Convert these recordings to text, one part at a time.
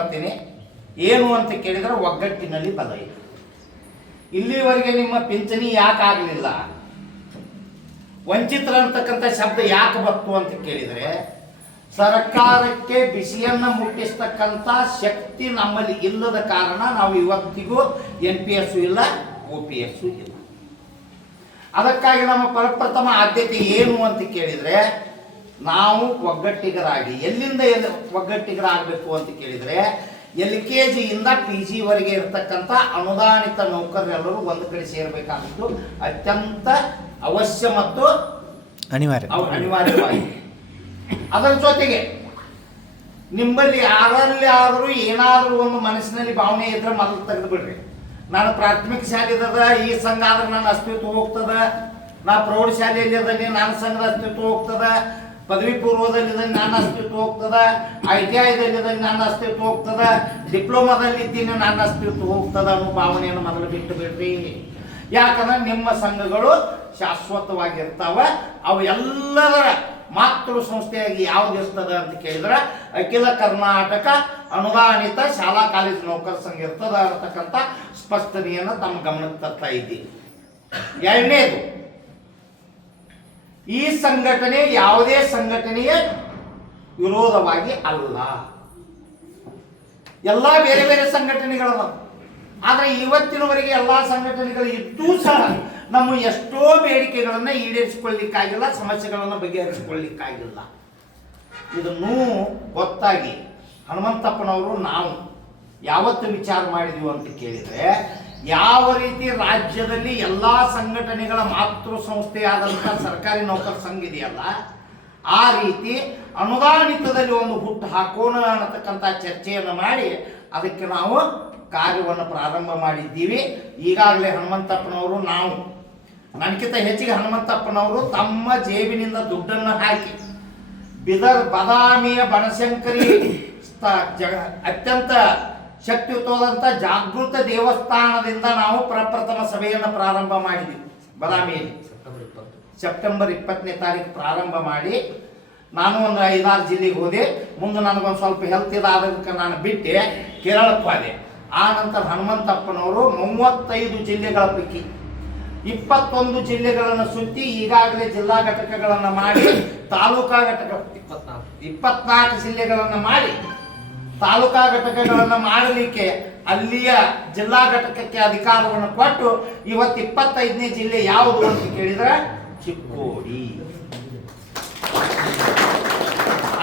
ಹೇಳ್ತೀನಿ ಏನು ಅಂತ ಕೇಳಿದ್ರೆ ಒಗ್ಗಟ್ಟಿನಲ್ಲಿ ಬಲ ಇದೆ. ಇಲ್ಲಿವರೆಗೆ ನಿಮ್ಮ ಪಿಂಚಣಿ ಯಾಕೆ ಆಗಲಿಲ್ಲ, ವಂಚಿತರ ಅಂತಕ್ಕಂಥ ಶಬ್ದ ಯಾಕೆ ಬಂತು ಅಂತ ಕೇಳಿದರೆ ಸರ್ಕಾರಕ್ಕೆ ಬಿಸಿಯನ್ನು ಮುಟ್ಟಿಸ್ತಕ್ಕಂಥ ಶಕ್ತಿ ನಮ್ಮಲ್ಲಿ ಇಲ್ಲದ ಕಾರಣ ನಾವು ಇವತ್ತಿಗೂ NPS ಇಲ್ಲ, OPS ಇಲ್ಲ. ಅದಕ್ಕಾಗಿ ನಮ್ಮ ಪ್ರಪ್ರಥಮ ಆದ್ಯತೆ ಏನು ಅಂತ ಕೇಳಿದರೆ ನಾವು ಒಗ್ಗಟ್ಟಿಗರಾಗಿ ಎಲ್ಲಿಂದ ಒಗ್ಗಟ್ಟಿಗರಾಗಬೇಕು ಅಂತ ಕೇಳಿದರೆ LKG ಇಂದ PG ವರೆಗೆ ಇರತಕ್ಕಂಥ ಅನುದಾನಿತ ನೌಕರರೆಲ್ಲರೂ ಒಂದು ಕಡೆ ಸೇರಬೇಕಾಗಿದ್ದು ಅತ್ಯಂತ ಅವಶ್ಯ ಮತ್ತು ಅನಿವಾರ್ಯವಾಗಿದೆ. ಅದರ ಜೊತೆಗೆ ನಿಮ್ಮಲ್ಲಿ ಯಾರಲ್ಲಿ ಆದರೂ ಏನಾದರೂ ಒಂದು ಮನಸ್ಸಿನಲ್ಲಿ ಭಾವನೆ ಇದ್ರೆ ಮೊದಲು ತೆಗೆದು ಬಿಡ್ರಿ. ನಾನು ಪ್ರಾಥಮಿಕ ಶಾಲೆದ ಈ ಸಂಘ ಆದ್ರೆ ನನ್ನ ಅಸ್ತಿತ್ವ ಹೋಗ್ತದ, ನಾ ಪ್ರೌಢಶಾಲೆಯಲ್ಲಿ ಅದನ್ನೇ ನನ್ನ ಸಂಘದ ಅಸ್ತಿತ್ವ ಹೋಗ್ತದ, ಪದವಿ ಪೂರ್ವದಲ್ಲಿ ನನ್ನ ಅಸ್ತಿತ್ವ ಹೋಗ್ತದ, ITIದಲ್ಲಿ ನನ್ನ ಅಸ್ತಿತ್ವ ಹೋಗ್ತದ, ಡಿಪ್ಲೊಮಾದಲ್ಲಿ ಇದ್ದೀನಿ ನನ್ನ ಅಸ್ತಿತ್ವ ಹೋಗ್ತದ ಅನ್ನೋ ಭಾವನೆಯನ್ನು ಮೊದಲು ಬಿಟ್ಟು ಬಿಡ್ರಿ. ಯಾಕಂದ್ರೆ ನಿಮ್ಮ ಸಂಘಗಳು ಶಾಶ್ವತವಾಗಿರ್ತಾವ. ಅವು ಎಲ್ಲರ ಮಾತೃ ಸಂಸ್ಥೆಯಾಗಿ ಯಾವ್ದು ಇರ್ತದ ಅಂತ ಕೇಳಿದ್ರೆ ಅಖಿಲ ಕರ್ನಾಟಕ ಅನುದಾನಿತ ಶಾಲಾ ಕಾಲೇಜು ನೌಕರ ಸಂಘ ಇರ್ತದ ಅನ್ನತಕ್ಕಂಥ ಸ್ಪಷ್ಟನೆಯನ್ನು ತಮ್ಮ ಗಮನಕ್ಕೆ ತರ್ತಾ ಇದ್ದೀನಿ. ಎರಡನೇದು, ಈ ಸಂಘಟನೆ ಯಾವುದೇ ಸಂಘಟನೆಯ ವಿರೋಧವಾಗಿ ಅಲ್ಲ. ಎಲ್ಲ ಬೇರೆ ಬೇರೆ ಸಂಘಟನೆಗಳವ, ಆದರೆ ಇವತ್ತಿನವರೆಗೆ ಎಲ್ಲ ಗೊತ್ತುಗಳು ಇದ್ದೂ ಸಹ ನಮ್ಮ ಎಷ್ಟೋ ಬೇಡಿಕೆಗಳನ್ನು ಈಡೇರಿಸಿಕೊಳ್ಳಿಕ್ಕಾಗಿಲ್ಲ, ಸಮಸ್ಯೆಗಳನ್ನು ಬಗೆಹರಿಸಿಕೊಳ್ಳಿಕ್ಕಾಗಿಲ್ಲ. ಇದನ್ನು ಗೊತ್ತಾಗಿ ಹನುಮಂತಪ್ಪನವರು ನಾವು ಯಾವತ್ತು ವಿಚಾರ ಮಾಡಿದ್ವಿ ಅಂತ ಕೇಳಿದರೆ ಯಾವ ರೀತಿ ರಾಜ್ಯದಲ್ಲಿ ಎಲ್ಲ ಸಂಘಟನೆಗಳ ಮಾತೃ ಸಂಸ್ಥೆಯಾದಂಥ ಸರ್ಕಾರಿ ನೌಕರ ಸಂಘ ಇದೆಯಲ್ಲ, ಆ ರೀತಿ ಅನುದಾನಿತದಲ್ಲಿ ಒಂದು ಹುಟ್ಟು ಹಾಕೋಣ ಅನ್ನತಕ್ಕಂಥ ಚರ್ಚೆಯನ್ನು ಮಾಡಿ ಅದಕ್ಕೆ ನಾವು ಕಾರ್ಯವನ್ನು ಪ್ರಾರಂಭ ಮಾಡಿದ್ದೀವಿ. ಈಗಾಗಲೇ ಹನುಮಂತಪ್ಪನವರು, ನಾವು ನನಗಿಂತ ಹೆಚ್ಚಿಗೆ ಹನುಮಂತಪ್ಪನವರು ತಮ್ಮ ಜೇಬಿನಿಂದ ದುಡ್ಡನ್ನು ಹಾಕಿ ಬಿದರ್ ಬಾದಾಮಿಯ ಬನಶಂಕರಿ ಅತ್ಯಂತ ಶಕ್ತಿಯುತವಾದಂಥ ಜಾಗೃತ ದೇವಸ್ಥಾನದಿಂದ ನಾವು ಪ್ರಪ್ರಥಮ ಸಭೆಯನ್ನು ಪ್ರಾರಂಭ ಮಾಡಿದ್ವಿ. ಬಾದಾಮಿಯಲ್ಲಿ ಸೆಪ್ಟೆಂಬರ್ 20ನೇ ತಾರೀಕು ಪ್ರಾರಂಭ ಮಾಡಿ ನಾನು ಒಂದು 5-6 ಜಿಲ್ಲೆಗೆ ಹೋದೆ. ಮುಂದೆ ನನಗೊಂದು ಸ್ವಲ್ಪ ಹೆಲ್ತ್ ಇದಾದಕ್ಕೆ ನಾನು ಬಿಟ್ಟೆ, ಕೇರಳಕ್ಕೆ ಹೋದೆ. ಆ ನಂತರ ಹನುಮಂತಪ್ಪನವರು 35 ಜಿಲ್ಲೆಗಳ ಪೈಕಿ 21 ಜಿಲ್ಲೆಗಳನ್ನು ಸುತ್ತಿ ಈಗಾಗಲೇ ಜಿಲ್ಲಾ ಘಟಕಗಳನ್ನು ಮಾಡಿ ತಾಲೂಕಾ ಘಟಕ 24 ಜಿಲ್ಲೆಗಳನ್ನು ಮಾಡಿ ತಾಲೂಕಾ ಘಟಕಗಳನ್ನು ಮಾಡಲಿಕ್ಕೆ ಅಲ್ಲಿಯ ಜಿಲ್ಲಾ ಘಟಕಕ್ಕೆ ಅಧಿಕಾರವನ್ನು ಕೊಟ್ಟು ಇವತ್ತು 25ನೇ ಜಿಲ್ಲೆ ಯಾವುದು ಅಂತ ಕೇಳಿದ್ರೆ ಚಿಕ್ಕೋಡಿ.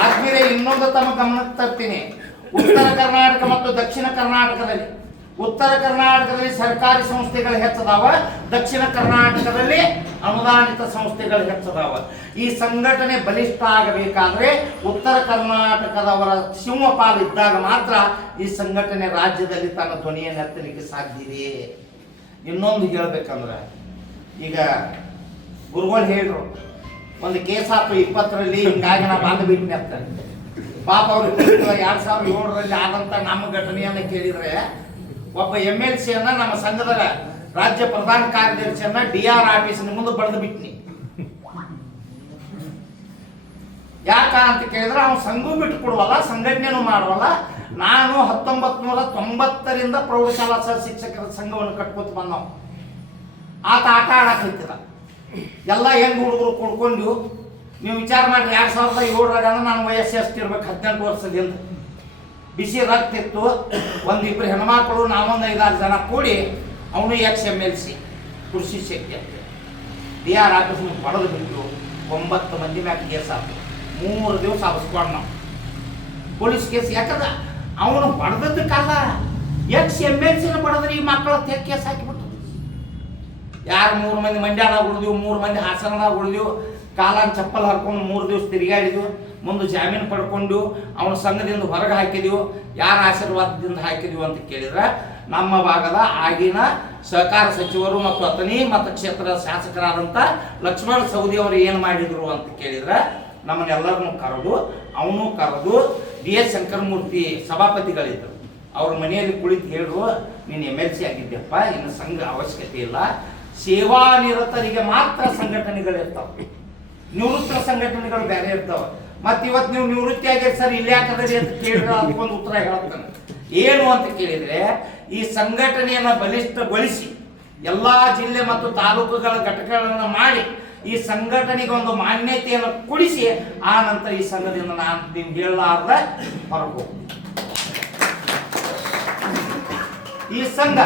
ಆದ್ಮೇಲೆ ಇನ್ನೊಂದು ತಮ್ಮ ಗಮನಕ್ಕೆ ತರ್ತೀನಿ. ಉತ್ತರ ಕರ್ನಾಟಕ ಮತ್ತು ದಕ್ಷಿಣ ಕರ್ನಾಟಕದಲ್ಲಿ, ಉತ್ತರ ಕರ್ನಾಟಕದಲ್ಲಿ ಸರ್ಕಾರಿ ಸಂಸ್ಥೆಗಳು ಹೆಚ್ಚದಾವ, ದಕ್ಷಿಣ ಕರ್ನಾಟಕದಲ್ಲಿ ಅನುದಾನಿತ ಸಂಸ್ಥೆಗಳು ಹೆಚ್ಚದಾವ. ಈ ಸಂಘಟನೆ ಬಲಿಷ್ಠ ಆಗಬೇಕಾದ್ರೆ ಉತ್ತರ ಕರ್ನಾಟಕದವರ ಸಿಂಹಪಾಲು ಇದ್ದಾಗ ಮಾತ್ರ ಈ ಸಂಘಟನೆ ರಾಜ್ಯದಲ್ಲಿ ತನ್ನ ಧ್ವನಿಯನ್ನು ಎತ್ತಲಿಕ್ಕೆ ಸಾಧ್ಯ ಇದೆ. ಇನ್ನೊಂದು ಹೇಳ್ಬೇಕಂದ್ರೆ, ಈಗ ಗುರುಗಳು ಹೇಳ್ರು ಒಂದು ಕೇಸ್ ಆಯ್ತು 20ರಲ್ಲಿ, ಹಿಂಗಾಗಿ ನಾ ಬಂದು ಬಿಟ್ಟಿನಿ ಅಂತ. ಪಾಪ ಅವ್ರು 2007ರಲ್ಲಿ ಆದಂತ ನಮ್ಮ ಘಟನೆಯನ್ನು ಕೇಳಿದ್ರೆ ಒಬ್ಬ MLC ಅನ್ನ ನಮ್ಮ ಸಂಘದ ರಾಜ್ಯ ಪ್ರಧಾನ ಕಾರ್ಯದರ್ಶಿಯನ್ನ DR ಆಫೀಸಿನ ಮುಂದೆ ಬರೆದು ಬಿಟ್ನಿ. ಯಾಕ ಅಂತ ಕೇಳಿದ್ರೆ ಅವ್ನು ಸಂಘ ಬಿಟ್ಟು ಕೊಡುವಲ್ಲ, ಸಂಘಟನೆನೂ ಮಾಡುವಲ್ಲ. ನಾನು 1990ರಿಂದ ಪ್ರೌಢಶಾಲಾ ಸಹ ಶಿಕ್ಷಕರ ಸಂಘವನ್ನು ಕಟ್ಕೋತ ಬಂದವು. ಆತ ಆಟ ಆಡಕ್ಕೆ ಹೋಗ್ತಿದ್ದ. ಎಲ್ಲ ಹೆಂಗ್ ಹುಡುಗರು ಕೊಡ್ಕೊಂಡು ನೀವು ವಿಚಾರ ಮಾಡ್ರಿ, 2007ರಾಗ ಅಂದ್ರೆ ನಾನು ವಯಸ್ಸು ಎಷ್ಟಿರ್ಬೇಕು, 18 ವರ್ಷದಿಂದ. ಬಿಸಿ ರಕ್ತ ಇತ್ತು. ಒಂದಿಬ್ಬರು ಹೆಣ್ಮಕ್ಳು, ನಾವೊಂದು 5-6 ಜನ ಕೂಡಿ ಅವನು ex-MLC ಕೃಷಿ ಶಕ್ತಿ ಅಂತ DR ಆಫೀಸ್ ಬಡದು ಬಿಟ್ಟು 9 ಮಂದಿ ಮ್ಯಾಗ ಕೇಸ್ ಆಯ್ತು. 3 ದಿವಸ ಹಬ್ಸ್ಕೊಂಡು ನಾವು ಪೊಲೀಸ್ ಕೇಸ್. ಯಾಕಂದ್ರೆ ಅವನು ಬಡದಕ್ಕಲ್ಲ, ex-MLCನ ಬಡದ್ರೆ ಈ ಮಕ್ಕಳ ಕೇಸ್ ಹಾಕಿಬಿಟ್ಟು ಯಾರು 3 ಮಂದಿ ಮಂಡ್ಯದಾಗ ಉಳಿದೆವು, 3 ಮಂದಿ ಹಾಸನದಾಗ ಉಳಿದೆವು. ಕಾಲಾನ್ ಚಪ್ಪಲ್ ಹರ್ಕೊಂಡು 3 ದಿವಸ ತಿರುಗಾಡಿದ್ವು. ಮುಂದೆ ಜಾಮೀನು ಪಡ್ಕೊಂಡು ಅವನ ಸಂಘದಿಂದ ಹೊರಗೆ ಹಾಕಿದೆವು. ಯಾರ ಆಶೀರ್ವಾದದಿಂದ ಹಾಕಿದೆವು ಅಂತ ಕೇಳಿದ್ರೆ ನಮ್ಮ ಭಾಗದ ಆಗಿನ ಸಹಕಾರ ಸಚಿವರು ಮತ್ತು ಅಥಣಿ ಮತಕ್ಷೇತ್ರದ ಶಾಸಕರಾದಂಥ ಲಕ್ಷ್ಮಣ ಸವದಿ ಅವರು ಏನು ಮಾಡಿದರು ಅಂತ ಕೇಳಿದ್ರೆ ನಮ್ಮನ್ನೆಲ್ಲರನ್ನು ಕರೆದು, ಅವನು ಕರೆದು DS ಶಂಕರಮೂರ್ತಿ ಸಭಾಪತಿಗಳಿದ್ದರು. ಅವ್ರ ಮನೆಯಲ್ಲಿ ಕುಳಿತು ಹೇಳಿದ್ರು, ನೀನು MLC ಆಗಿದ್ದೆಪ್ಪ, ಇನ್ನು ಸಂಘ ಅವಶ್ಯಕತೆ ಇಲ್ಲ, ಸೇವಾ ನಿರತರಿಗೆ ಮಾತ್ರ ಸಂಘಟನೆಗಳಿರ್ತಾವೆ, ನಿವೃತ್ತರ ಸಂಘಟನೆಗಳು ಬೇರೆ ಇರ್ತಾವೆ. ಮತ್ತು ಇವತ್ತು ನೀವು ನಿವೃತ್ತಿ ಆಗಿರಿ ಸರ್, ಇಲ್ಲಿ ಯಾಕಂದ್ರೆ ಅಂತ ಕೇಳಿದ್ರೆ ಅದಕ್ಕೊಂದು ಉತ್ತರ ಹೇಳ್ತಾನೆ. ಏನು ಅಂತ ಕೇಳಿದರೆ ಈ ಸಂಘಟನೆಯನ್ನು ಬಲಿಷ್ಠಗೊಳಿಸಿ ಎಲ್ಲ ಜಿಲ್ಲೆ ಮತ್ತು ತಾಲೂಕುಗಳ ಘಟಕಗಳನ್ನು ಮಾಡಿ ಈ ಸಂಘಟನೆಗೆ ಒಂದು ಮಾನ್ಯತೆಯನ್ನು ಕೊಡಿಸಿ ಆ ನಂತರ ಈ ಸಂಘದಿಂದ ನಾನು ನೀವು ಹೇಳಲಾರ್ದ ಹೊರಗೆ ಹೋಗ್ತೀನಿ. ಈ ಸಂಘ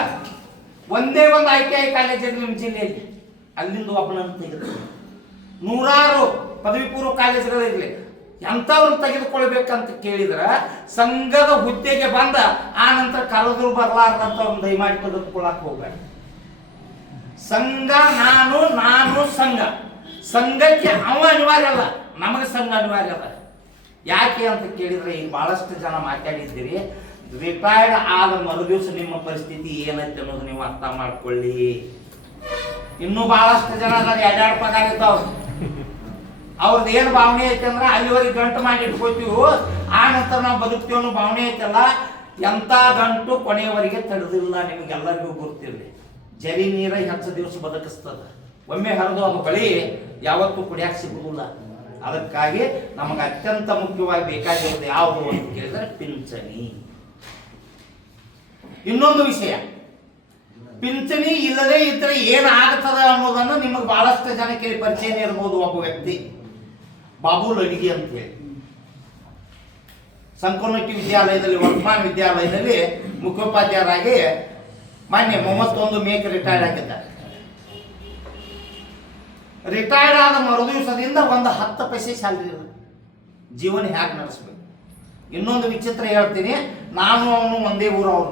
ಒಂದೇ ಒಂದು ITI ಕಾಲೇಜ್ ನಿಮ್ಮ ಜಿಲ್ಲೆಯಲ್ಲಿ, ಅಲ್ಲಿಂದ ಒಬ್ಬನನ್ನು ತೆಗೆದು ನೂರಾರು ಪದವಿ ಪೂರ್ವ ಕಾಲೇಜುಗಳಿರಲಿ, ಎಂಥವ್ರನ್ನ ತೆಗೆದುಕೊಳ್ಬೇಕಂತ ಕೇಳಿದ್ರೆ ಸಂಘದ ಹುದ್ದೆಗೆ ಬಂದ ಆ ನಂತರ ಕರೆದ್ರು ಬರಲಾರ್ದಂತ ಒಂದು ದಯಮಾಡಿ ತೆಗೆದುಕೊಳ್ಳಕ್ಕೆ ಹೋಗ್ಬೇಡ. ಸಂಘ ನಾನು ಸಂಘ, ಸಂಘಕ್ಕೆ ಅವ ಅನಿವಾರ್ಯ ಅಲ್ಲ, ನಮಗೆ ಸಂಘ ಅನಿವಾರ್ಯ ಅಲ್ಲ. ಯಾಕೆ ಅಂತ ಕೇಳಿದ್ರೆ ಈಗ ಬಹಳಷ್ಟು ಜನ ಮಾತಾಡಿದ್ದೀರಿ, ರಿಟೈರ್ಡ್ ಆದ ಮರುದಿವಸ ನಿಮ್ಮ ಪರಿಸ್ಥಿತಿ ಏನೈತೆ ಅನ್ನೋದು ನೀವು ಅರ್ಥ ಮಾಡ್ಕೊಳ್ಳಿ. ಇನ್ನೂ ಬಹಳಷ್ಟು ಜನ ಎರಡು ಪಗಾರ ಇದ್ದಾವ, ಅವ್ರದ್ದು ಏನು ಭಾವನೆ ಐತೆ ಅಂದ್ರೆ ಅಲ್ಲಿವರೆಗೆ ಗಂಟು ಮಾಡಿ ಇಟ್ಕೋತೀವಿ, ಆ ನಂತರ ನಾವು ಬದುಕ್ತೀವಿ ಅನ್ನೋ ಭಾವನೆ ಐತಲ್ಲ, ಎಂಥ ಗಂಟು ಕೊನೆಯವರೆಗೆ ತಡೆದಿಲ್ಲ. ನಿಮಗೆಲ್ಲರಿಗೂ ಗೊತ್ತಿರಲಿ, ಜರಿ ನೀರ ಹೆಚ್ಚು ದಿವಸ ಬದುಕಿಸ್ತದ, ಒಮ್ಮೆ ಹರಿದು ಅದು ಬಳಿ ಯಾವತ್ತೂ ಕುಡಿಯಾಕೆ ಸಿಗುವುದಿಲ್ಲ. ಅದಕ್ಕಾಗಿ ನಮಗೆ ಅತ್ಯಂತ ಮುಖ್ಯವಾಗಿ ಬೇಕಾಗಿರೋದು ಯಾವುದು ಅಂತ ಕೇಳಿದ್ರೆ ಪಿಂಚಣಿ. ಇನ್ನೊಂದು ವಿಷಯ, ಪಿಂಚಣಿ ಇಲ್ಲದೆ ಇದ್ರೆ ಏನಾಗ್ತದ ಅನ್ನೋದನ್ನು ನಿಮಗೆ ಬಹಳಷ್ಟು ಜನಕ್ಕೆ ಪರಿಚಯ ಇರ್ಬೋದು. ಒಬ್ಬ ವ್ಯಕ್ತಿ ಬಾಬು ಲಡಿಗೆ ಅಂತ ಹೇಳಿ ಸಂಕೋನಟ್ಟಿ ವಿದ್ಯಾಲಯದಲ್ಲಿ, ವರ್ಧಮಾನ ವಿದ್ಯಾಲಯದಲ್ಲಿ ಮುಖ್ಯೋಪಾಧ್ಯಾಯರಾಗಿ ಮಾನ್ಯ 31 ಮೇಗೆ ರಿಟೈರ್ಡ್ ಆಗಿದ್ದಾರೆ. ರಿಟೈರ್ಡ್ ಆದ ಮರುದಿವಸದಿಂದ ಒಂದು 10 ಪೈಸೆ ಸ್ಯಾಲ್ರಿ ಇಲ್ಲ, ಜೀವನ ಹೇಗೆ ನಡೆಸಬೇಕು. ಇನ್ನೊಂದು ವಿಚಿತ್ರ ಹೇಳ್ತೀನಿ, ನಾನು ಅವನು ಒಂದೇ ಊರವರು,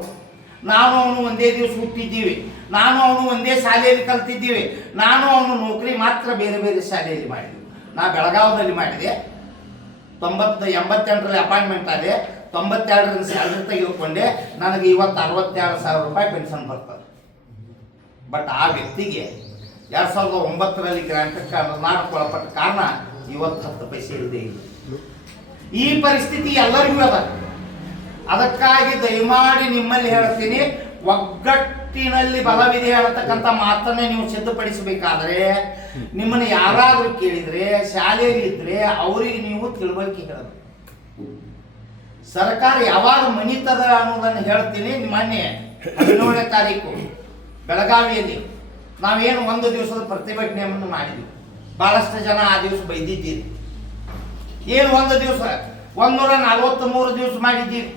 ನಾನು ಅವನು ಒಂದೇ ದಿವಸ ಹುಟ್ಟಿದ್ದೀವಿ, ನಾನು ಅವನು ಒಂದೇ ಶಾಲೆಯಲ್ಲಿ ಕಲ್ತಿದ್ದೀವಿ, ನಾನು ಅವನು ನೌಕರಿ ಮಾತ್ರ ಬೇರೆ ಬೇರೆ ಶಾಲೆಯಲ್ಲಿ ಮಾಡಿದ್ವಿ. ನಾ ಬೆಳಗಾವದಲ್ಲಿ ಮಾಡಿದೆ, 88ರಲ್ಲಿ ಅಪಾಯಿಂಟ್ಮೆಂಟ್ ಆದೆ, 92ರಿಂದ ಸ್ಯಾಲ್ರಿ ತೆಗೆದುಕೊಂಡೆ, ನನಗೆ ಇವತ್ತು 62,000 ರೂಪಾಯಿ ಪೆನ್ಷನ್ ಬರ್ತದೆ. ಬಟ್ ಆ ವ್ಯಕ್ತಿಗೆ 2009ರಲ್ಲಿ ಗ್ರಾಂಟಕ್ಕೆ ಅನುದಾನಕ್ಕೊಳಪಟ್ಟ ಕಾರಣ ಇವತ್ತು 10 ಪೈಸೆ ಇಲ್ಲದೆ ಇಲ್ಲ. ಈ ಪರಿಸ್ಥಿತಿ ಎಲ್ಲರಿಗೂ ಅದ. ಅದಕ್ಕಾಗಿ ದಯಮಾಡಿ ನಿಮ್ಮಲ್ಲಿ ಹೇಳ್ತೀನಿ, ಒಗ್ಗಟ್ಟಿನಲ್ಲಿ ಬಲವಿದೆ ಅನ್ನತಕ್ಕಂಥ ಮಾತನ್ನೇ ನೀವು ಸಿದ್ಧಪಡಿಸಬೇಕಾದ್ರೆ ನಿಮ್ಮನ್ನು ಯಾರಾದರೂ ಕೇಳಿದ್ರೆ, ಶಾಲೆಯಲ್ಲಿ ಇದ್ರೆ ಅವರಿಗೆ ನೀವು ತಿಳುವಳಿಕೆ ಹೇಳಬೇಕು. ಸರ್ಕಾರ ಯಾವಾಗ ಮನಿತದ ಅನ್ನೋದನ್ನು ಹೇಳ್ತೀನಿ. ಮೊನ್ನೆ 17ನೇ ತಾರೀಕು ಬೆಳಗಾವಿಯಲ್ಲಿ ನಾವೇನು ಒಂದು ದಿವಸದ ಪ್ರತಿಭಟನೆಯನ್ನು ಮಾಡಿದ್ವಿ. ಬಹಳಷ್ಟು ಜನ ಆ ದಿವಸ ಬೈದಿದ್ದೀರಿ. ಏನು ಒಂದು ದಿವಸ 143 ದಿವಸ ಮಾಡಿದ್ದೀವಿ.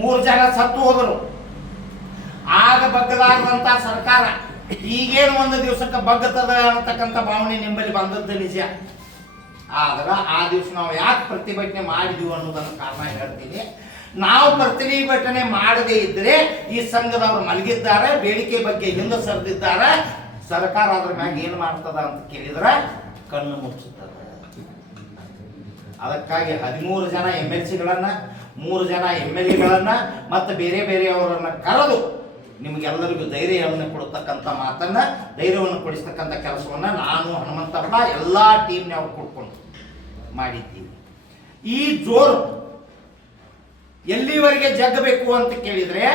3 ಜನ ಸತ್ತು ಹೋದರು. ಆಗ ಬಗ್ಗಲಾರದಂತ ಸರ್ಕಾರ ಈಗೇನು ಒಂದು ದಿವಸಕ್ಕೆ ಬಗ್ಗತದ ಅನ್ನತಕ್ಕಂಥ ಭಾವನೆ ನಿಮ್ಮಲ್ಲಿ ಬಂದದ್ದು ನಿಜ. ಆದ್ರೆ ಆ ದಿವಸ ನಾವು ಯಾಕೆ ಪ್ರತಿಭಟನೆ ಮಾಡಿದ್ವಿ ಅನ್ನೋದನ್ನು ಕಾರಣ ಹೇಳ್ತೀನಿ. ನಾವು ಪ್ರತಿಭಟನೆ ಮಾಡದೇ ಇದ್ರೆ ಈ ಸಂಘದವರು ಮಲಗಿದ್ದಾರೆ, ಬೇಡಿಕೆ ಬಗ್ಗೆ ಹಿಂದೆ ಸರಿದಿದ್ದಾರೆ. ಸರ್ಕಾರ ಅದ್ರ ಮ್ಯಾಗ ಏನು ಮಾಡ್ತದ ಅಂತ ಕೇಳಿದ್ರೆ ಕಣ್ಣು ಮುಚ್ಚುತ್ತದೆ. ಅದಕ್ಕಾಗಿ 13 ಜನ MLCಗಳನ್ನ, 3 ಜನ MLAಗಳನ್ನ ಮತ್ತು ಬೇರೆ ಬೇರೆಯವರನ್ನ ಕರೆದು ನಿಮಗೆಲ್ಲರಿಗೂ ಧೈರ್ಯವನ್ನು ಕೊಡ್ತಕ್ಕಂಥ ಮಾತನ್ನ, ಧೈರ್ಯವನ್ನು ಕೊಡಿಸ್ತಕ್ಕಂಥ ಕೆಲಸವನ್ನ ನಾನು, ಹನುಮಂತಪ್ಪ, ಎಲ್ಲ ಟೀಮ್ನವ್ರು ಕೊಟ್ಕೊಂಡು ಮಾಡಿದ್ದೀವಿ. ಈ ಜೋರು ಎಲ್ಲಿವರೆಗೆ ಜಗ್ಗಬೇಕು ಅಂತ ಕೇಳಿದ್ರೆ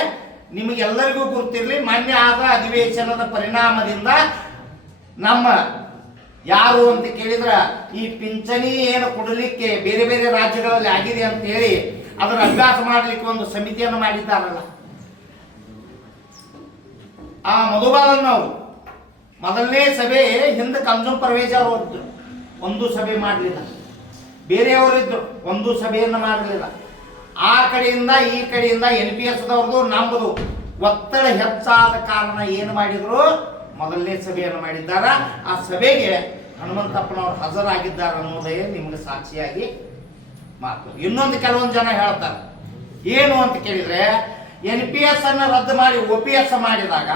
ನಿಮಗೆಲ್ಲರಿಗೂ ಗೊತ್ತಿರಲಿ, ಮಾನ್ಯ ಆದ ಅಧಿವೇಶನದ ಪರಿಣಾಮದಿಂದ ನಮ್ಮ ಯಾರು ಅಂತ ಕೇಳಿದ್ರೆ ಈ ಪಿಂಚಣಿ ಏನು ಕೊಡಲಿಕ್ಕೆ ಬೇರೆ ಬೇರೆ ರಾಜ್ಯಗಳಲ್ಲಿ ಆಗಿದೆ ಅಂತ ಹೇಳಿ ಅದರ ಅಭ್ಯಾಸ ಮಾಡಲಿಕ್ಕೆ ಒಂದು ಸಮಿತಿಯನ್ನು ಮಾಡಿದ್ದಾರಲ್ಲ, ಆ ಮಧುಬಾಲನ್ ಅವರು ಮೊದಲನೇ ಸಭೆ ಹಿಂದೆ ಕನ್ಸೂಮ್ ಪರ್ವೇಜ್ ಅವರು ಹೋದ್ರು, ಒಂದು ಸಭೆ ಮಾಡಲಿಲ್ಲ. ಬೇರೆಯವರಿದ್ರು, ಒಂದು ಸಭೆಯನ್ನು ಮಾಡಲಿಲ್ಲ. ಆ ಕಡೆಯಿಂದ ಈ ಕಡೆಯಿಂದ NPS ದವ್ರದ್ದು ನಮ್ಮದು ಒತ್ತಡ ಹೆಚ್ಚಾದ ಕಾರಣ ಏನು ಮಾಡಿದ್ರು, ಮೊದಲನೇ ಸಭೆಯನ್ನು ಮಾಡಿದ್ದಾರೆ. ಆ ಸಭೆಗೆ ಹನುಮಂತಪ್ಪನವರು ಹಾಜರಾಗಿದ್ದಾರೆ ಅನ್ನೋದೇ ನಿಮಗೆ ಸಾಕ್ಷಿಯಾಗಿ ಮಾತು. ಇನ್ನೊಂದು ಕೆಲವೊಂದು ಜನ ಹೇಳ್ತಾರೆ ಏನು ಅಂತ ಕೇಳಿದ್ರೆ, NPS ಅನ್ನು ರದ್ದು ಮಾಡಿ OPS ಮಾಡಿದಾಗ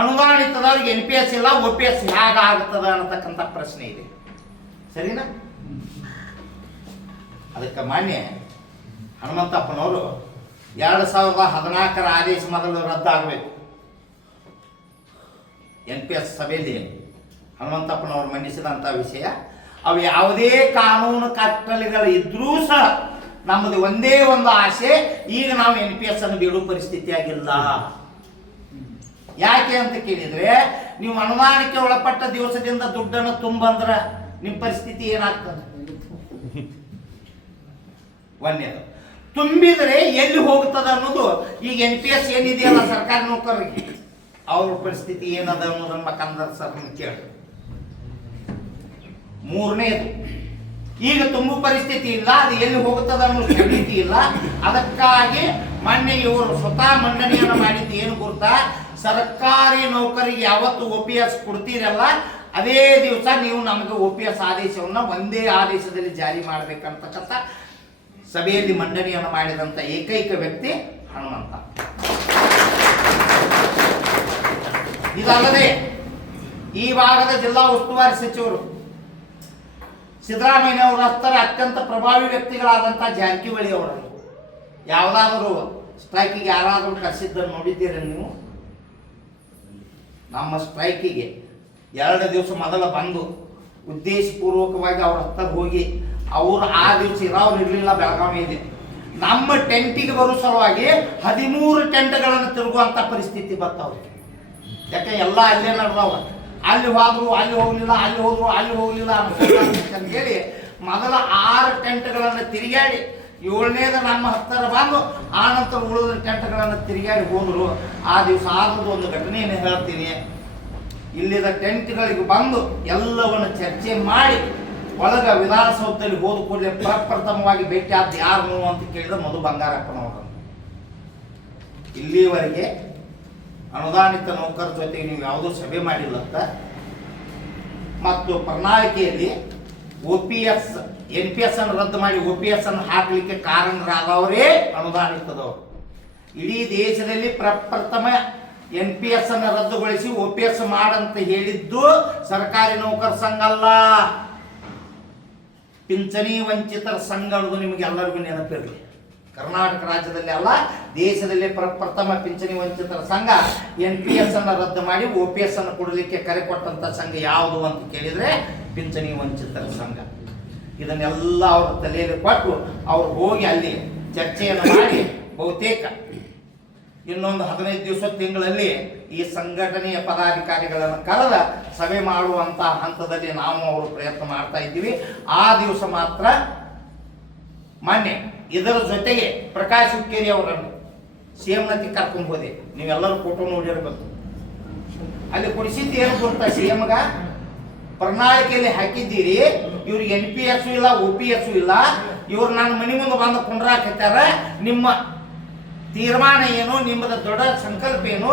ಅನುದಾನಿತದವ್ರಿಗೆ NPS ಇಲ್ಲ, OPS ಹೇಗಾಗುತ್ತದ ಅನ್ನತಕ್ಕಂಥ ಪ್ರಶ್ನೆ ಇದೆ. ಸರಿನಾ? ಅದಕ್ಕೆ ಮಾನ್ಯ ಹನುಮಂತಪ್ಪನವರು 2014ರ ಆದೇಶ ಮೊದಲು ರದ್ದಾಗಬೇಕು. NPS ಸಭೆಯಲ್ಲಿ ಹನುಮಂತಪ್ಪನವರು ಮಂಡಿಸಿದಂಥ ವಿಷಯ, ಅವು ಯಾವುದೇ ಕಾನೂನು ಕಟ್ಟಲೆಗಳು ಇದ್ರೂ ಸಹ ನಮ್ಮದು ಒಂದೇ ಒಂದು ಆಸೆ, ಈಗ ನಾವು NPS ಅನ್ನು ಬಿಡುವ ಪರಿಸ್ಥಿತಿ ಆಗಿಲ್ಲ. ಯಾಕೆ ಅಂತ ಕೇಳಿದ್ರೆ, ನೀವು ಅನುದಾನಕ್ಕೆ ಒಳಪಟ್ಟ ದಿವಸದಿಂದ ದುಡ್ಡನ್ನು ತುಂಬಂದ್ರೆ ನಿಮ್ಮ ಪರಿಸ್ಥಿತಿ ಏನಾಗ್ತದೆ? ಒಂದೇದು ತುಂಬಿದರೆ ಎಲ್ಲಿ ಹೋಗ್ತದ ಅನ್ನೋದು ಈಗ NPS ಏನಿದೆಯಲ್ಲ ಸರ್ಕಾರಿ ನೌಕರರಿಗೆ ಅವ್ರ ಪರಿಸ್ಥಿತಿ ಏನದ ಅನ್ನೋದನ್ನ ಮಕಂದರ್ ಸರ್ ಕೇಳಿ. ಮೂರನೇದು, ಈಗ ತುಂಬು ಪರಿಸ್ಥಿತಿ ಇಲ್ಲ, ಅದು ಎಲ್ಲಿ ಹೋಗುತ್ತದೆ ಅನ್ನೋ ಸ್ಟೆಬಿಲಿಟಿ ಇಲ್ಲ. ಅದಕ್ಕಾಗಿ ಮೊನ್ನೆ ಇವರು ಸ್ವತಃ ಮಂಡನೆಯನ್ನು ಮಾಡಿದ್ದು ಏನು ಗೊತ್ತಾ, ಸರ್ಕಾರಿ ನೌಕರಿಗೆ ಯಾವತ್ತು OPS ಕೊಡ್ತೀರಲ್ಲ ಅದೇ ದಿವಸ ನೀವು ನಮಗೆ OPS ಆದೇಶವನ್ನು ಒಂದೇ ಆದೇಶದಲ್ಲಿ ಜಾರಿ ಮಾಡಬೇಕಂತಕ್ಕಂಥ ಸಭೆಯಲ್ಲಿ ಮಂಡನೆಯನ್ನು ಮಾಡಿದಂಥ ಏಕೈಕ ವ್ಯಕ್ತಿ ಹನುಮಂತ. ಇದಲ್ಲದೆ ಈ ಭಾಗದ ಜಿಲ್ಲಾ ಉಸ್ತುವಾರಿ ಸಚಿವರು ಸಿದ್ದರಾಮಯ್ಯ ಅವರ ಹತ್ತರ ಅತ್ಯಂತ ಪ್ರಭಾವಿ ವ್ಯಕ್ತಿಗಳಾದಂಥ ಜಾರಕಿಹೊಳಿ ಅವರನ್ನು ಯಾವುದಾದರೂ ಸ್ಟ್ರೈಕಿಗೆ ಯಾರಾದರೂ ಕರೆಸಿದ್ದನ್ನು ನೋಡಿದ್ದೀರ ನೀವು? ನಮ್ಮ ಸ್ಟ್ರೈಕಿಗೆ 2 ದಿವಸ ಮೊದಲ ಬಂದು ಉದ್ದೇಶಪೂರ್ವಕವಾಗಿ ಅವ್ರ ಹತ್ತಿರ ಹೋಗಿ ಅವರು ಆ ದಿವಸ ಇರೋರು ಇರಲಿಲ್ಲ, ಬೆಳಗಾವಿಯಲ್ಲಿ ನಮ್ಮ ಟೆಂಟಿಗೆ ಬರೋ ಸಲುವಾಗಿ 13 ಟೆಂಟ್ಗಳನ್ನು ತಿರುಗುವಂಥ ಪರಿಸ್ಥಿತಿ ಬರ್ತಾವ್ರಿ. ಯಾಕೆ ಎಲ್ಲ ಅಲ್ಲೇ ನಡೆದವ, ಅಲ್ಲಿ ಹೋದ್ರು ಅಲ್ಲಿ ಹೋಗ್ಲಿಲ್ಲ, ಅಲ್ಲಿ ಹೋದ್ರು ಅಲ್ಲಿ ಹೋಗ್ಲಿಲ್ಲ ಅಂತ ಹೇಳಿ ಮೊದಲ 6 ಟೆಂಟ್ಗಳನ್ನು ತಿರುಗಾಡಿ 7ನೇದು ನಮ್ಮ ಹತ್ತಿರ ಬಂದು ಆ ನಂತರ ಉಳಿದ ಟೆಂಟ್ಗಳನ್ನು ತಿರುಗಾಡಿ ಹೋದ್ರು. ಆ ದಿವಸ ಆದದ್ದು ಒಂದು ಘಟನೆಯನ್ನು ಹೇಳ್ತೀನಿ. ಇಲ್ಲಿದ ಟೆಂಟ್ಗಳಿಗೆ ಬಂದು ಎಲ್ಲವನ್ನು ಚರ್ಚೆ ಮಾಡಿ ಒಳಗ ವಿಧಾನಸೌಧದಲ್ಲಿ ಹೋದ ಕೂಡಲೇ ಪ್ರಪ್ರಥಮವಾಗಿ ಭೇಟಿ ಆದ ಯಾರು ಅಂತ ಕೇಳಿದ ಮಧು ಬಂಗಾರಪ್ಪನವರು. ಇಲ್ಲಿವರೆಗೆ ಅನುದಾನಿತ ನೌಕರ ಜೊತೆಗೆ ನೀವು ಯಾವುದೂ ಸಭೆ ಮಾಡಿಲ್ಲಂತ ಮತ್ತು ಪ್ರಣಾಳಿಕೆಯಲ್ಲಿ OPS NPS ಅನ್ನು ರದ್ದು ಮಾಡಿ OPS ಅನ್ನು ಹಾಕಲಿಕ್ಕೆ ಕಾರಣರಾದವರೇ ಅನುದಾನಿತದವರು. ಇಡೀ ದೇಶದಲ್ಲಿ ಪ್ರಪ್ರಥಮ NPS ಅನ್ನು ರದ್ದುಗೊಳಿಸಿ OPS ಮಾಡಂತ ಹೇಳಿದ್ದು ಸರ್ಕಾರಿ ನೌಕರ ಸಂಘ ಅಲ್ಲ, ಪಿಂಚಣಿ ವಂಚಿತರ ಸಂಘ ಅನ್ನೋದು ನಿಮಗೆ ಎಲ್ಲರಿಗೂ ನೆನಪಿರಲಿ. ಕರ್ನಾಟಕ ರಾಜ್ಯದಲ್ಲಿ ಅಲ್ಲ, ದೇಶದಲ್ಲಿ ಪ್ರಪ್ರಥಮ ಪಿಂಚಣಿ ವಂಚಿತರ ಸಂಘ NPS ಅನ್ನು ರದ್ದು ಮಾಡಿ OPS ಅನ್ನು ಕೊಡಲಿಕ್ಕೆ ಕರೆ ಕೊಟ್ಟಂತ ಸಂಘ ಯಾವುದು ಅಂತ ಕೇಳಿದ್ರೆ ಪಿಂಚಣಿ ವಂಚಿತರ ಸಂಘ. ಇದನ್ನೆಲ್ಲ ಅವ್ರ ತಲೆಯಲ್ಲಿ ಕೊಟ್ಟು ಅವ್ರು ಹೋಗಿ ಅಲ್ಲಿ ಚರ್ಚೆಯನ್ನು ಮಾಡಿ ಬಹುತೇಕ ಇನ್ನೊಂದು 15 ದಿವಸ ತಿಂಗಳಲ್ಲಿ ಈ ಸಂಘಟನೆಯ ಪದಾಧಿಕಾರಿಗಳನ್ನು ಕರೆದ ಸಭೆ ಮಾಡುವಂತ ಹಂತದಲ್ಲಿ ನಾವು ಅವರು ಪ್ರಯತ್ನ ಮಾಡ್ತಾ ಇದ್ದೀವಿ. ಆ ದಿವಸ ಮಾತ್ರ ಮೊನ್ನೆ ಇದರ ಜೊತೆಗೆ ಪ್ರಕಾಶ್ ಹುಕ್ಕೇರಿ ಅವರನ್ನು CM-ನತಿ ಕರ್ಕೊಂಡು ಹೋದೆ. ನೀವೆಲ್ಲರೂ ಫೋಟೋ ನೋಡಿರ್ಬೇಕು. ಅಲ್ಲಿ ಕೊಡಿಸಿದ್ದು ಏನು ಗೊತ್ತಾ, CM-ಗ ಪ್ರಣಾಳಿಕೆಯಲ್ಲಿ ಹಾಕಿದ್ದೀರಿ, ಇವ್ರಿಗೆ NPS ಇಲ್ಲ OPS ಇಲ್ಲ, ಇವ್ರು ನನ್ನ ಮನೆ ಮುಂದೆ ಬಂದು ಕುಂಡ್ರಾಕತ್ತಾರ, ನಿಮ್ಮ ತೀರ್ಮಾನ ಏನು, ನಿಮ್ಮದ ದೊಡ್ಡ ಸಂಕಲ್ಪ ಏನು,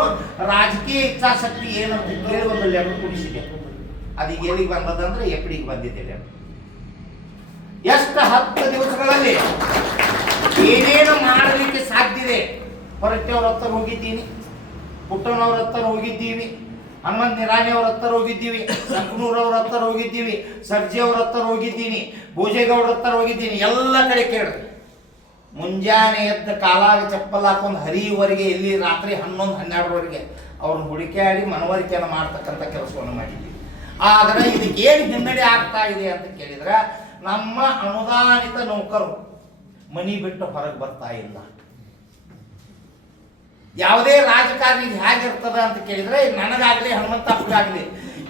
ರಾಜಕೀಯ ಇಚ್ಛಾಶಕ್ತಿ ಏನು ಅಂತ ಕೇಳಿ ಒಂದು ಲೆಟರ್ ಕೊಡಿಸಿದೆ. ಅದೀಗ ಎಲ್ಲಿಗೆ ಬಂದದಂದ್ರೆ ಎಪ್ಪಡಿಗೆ ಬಂದಿದೆ. ಎಷ್ಟು 10 ದಿವಸಗಳಲ್ಲಿ ಏನೇನು ಮಾಡಲಿಕ್ಕೆ ಸಾಧ್ಯ ಇದೆ. ಹೊರಟ್ಟೆಯವ್ರ ಹತ್ರ ಹೋಗಿದ್ದೀನಿ, ಪುಟ್ಟನವ್ರ ಹತ್ರ ಹೋಗಿದ್ದೀವಿ, ಹನುಮಂತ ನಿರಾಣಿ ಅವ್ರ ಹತ್ರ ಹೋಗಿದ್ದೀವಿ, ಸಂಕನೂರವ್ರ ಹತ್ರ ಹೋಗಿದ್ದೀವಿ, ಸರ್ಜಿ ಅವ್ರ ಹತ್ರ ಹೋಗಿದ್ದೀನಿ, ಭೋಜೇಗೌಡ್ರ ಹತ್ರ ಹೋಗಿದ್ದೀನಿ. ಎಲ್ಲ ಕಡೆ ಕೇಳ್ರಿ. ಮುಂಜಾನೆ ಎದ್ದ ಕಾಲಾಗ ಚಪ್ಪಲ್ ಹಾಕೊಂಡು ಹರಿಯುವರೆಗೆ ಎಲ್ಲಿ ರಾತ್ರಿ 11-12ವರೆಗೆ ಅವ್ರನ್ನ ಹುಡುಕಾಡಿ ಮನವರಿಕೆಯನ್ನು ಮಾಡ್ತಕ್ಕಂಥ ಕೆಲಸವನ್ನು ಮಾಡಿದ್ದೀವಿ. ಆದರೆ ಇದಕ್ಕೆ ಏನು ಹಿನ್ನಡೆ ಆಗ್ತಾ ಇದೆ ಅಂತ ಕೇಳಿದ್ರೆ, ನಮ್ಮ ಅನುದಾನಿತ ನೌಕರು ಮನಿ ಬಿಟ್ಟು ಹೊರಗೆ ಬರ್ತಾ ಇಲ್ಲ. ಯಾವುದೇ ರಾಜಕಾರಣಿ ಹೇಗಿರ್ತದ ಅಂತ ಕೇಳಿದ್ರೆ, ನನಗಾಗ್ಲಿ ಹನುಮಂತಪ್ಪಗಾಗ್ಲಿ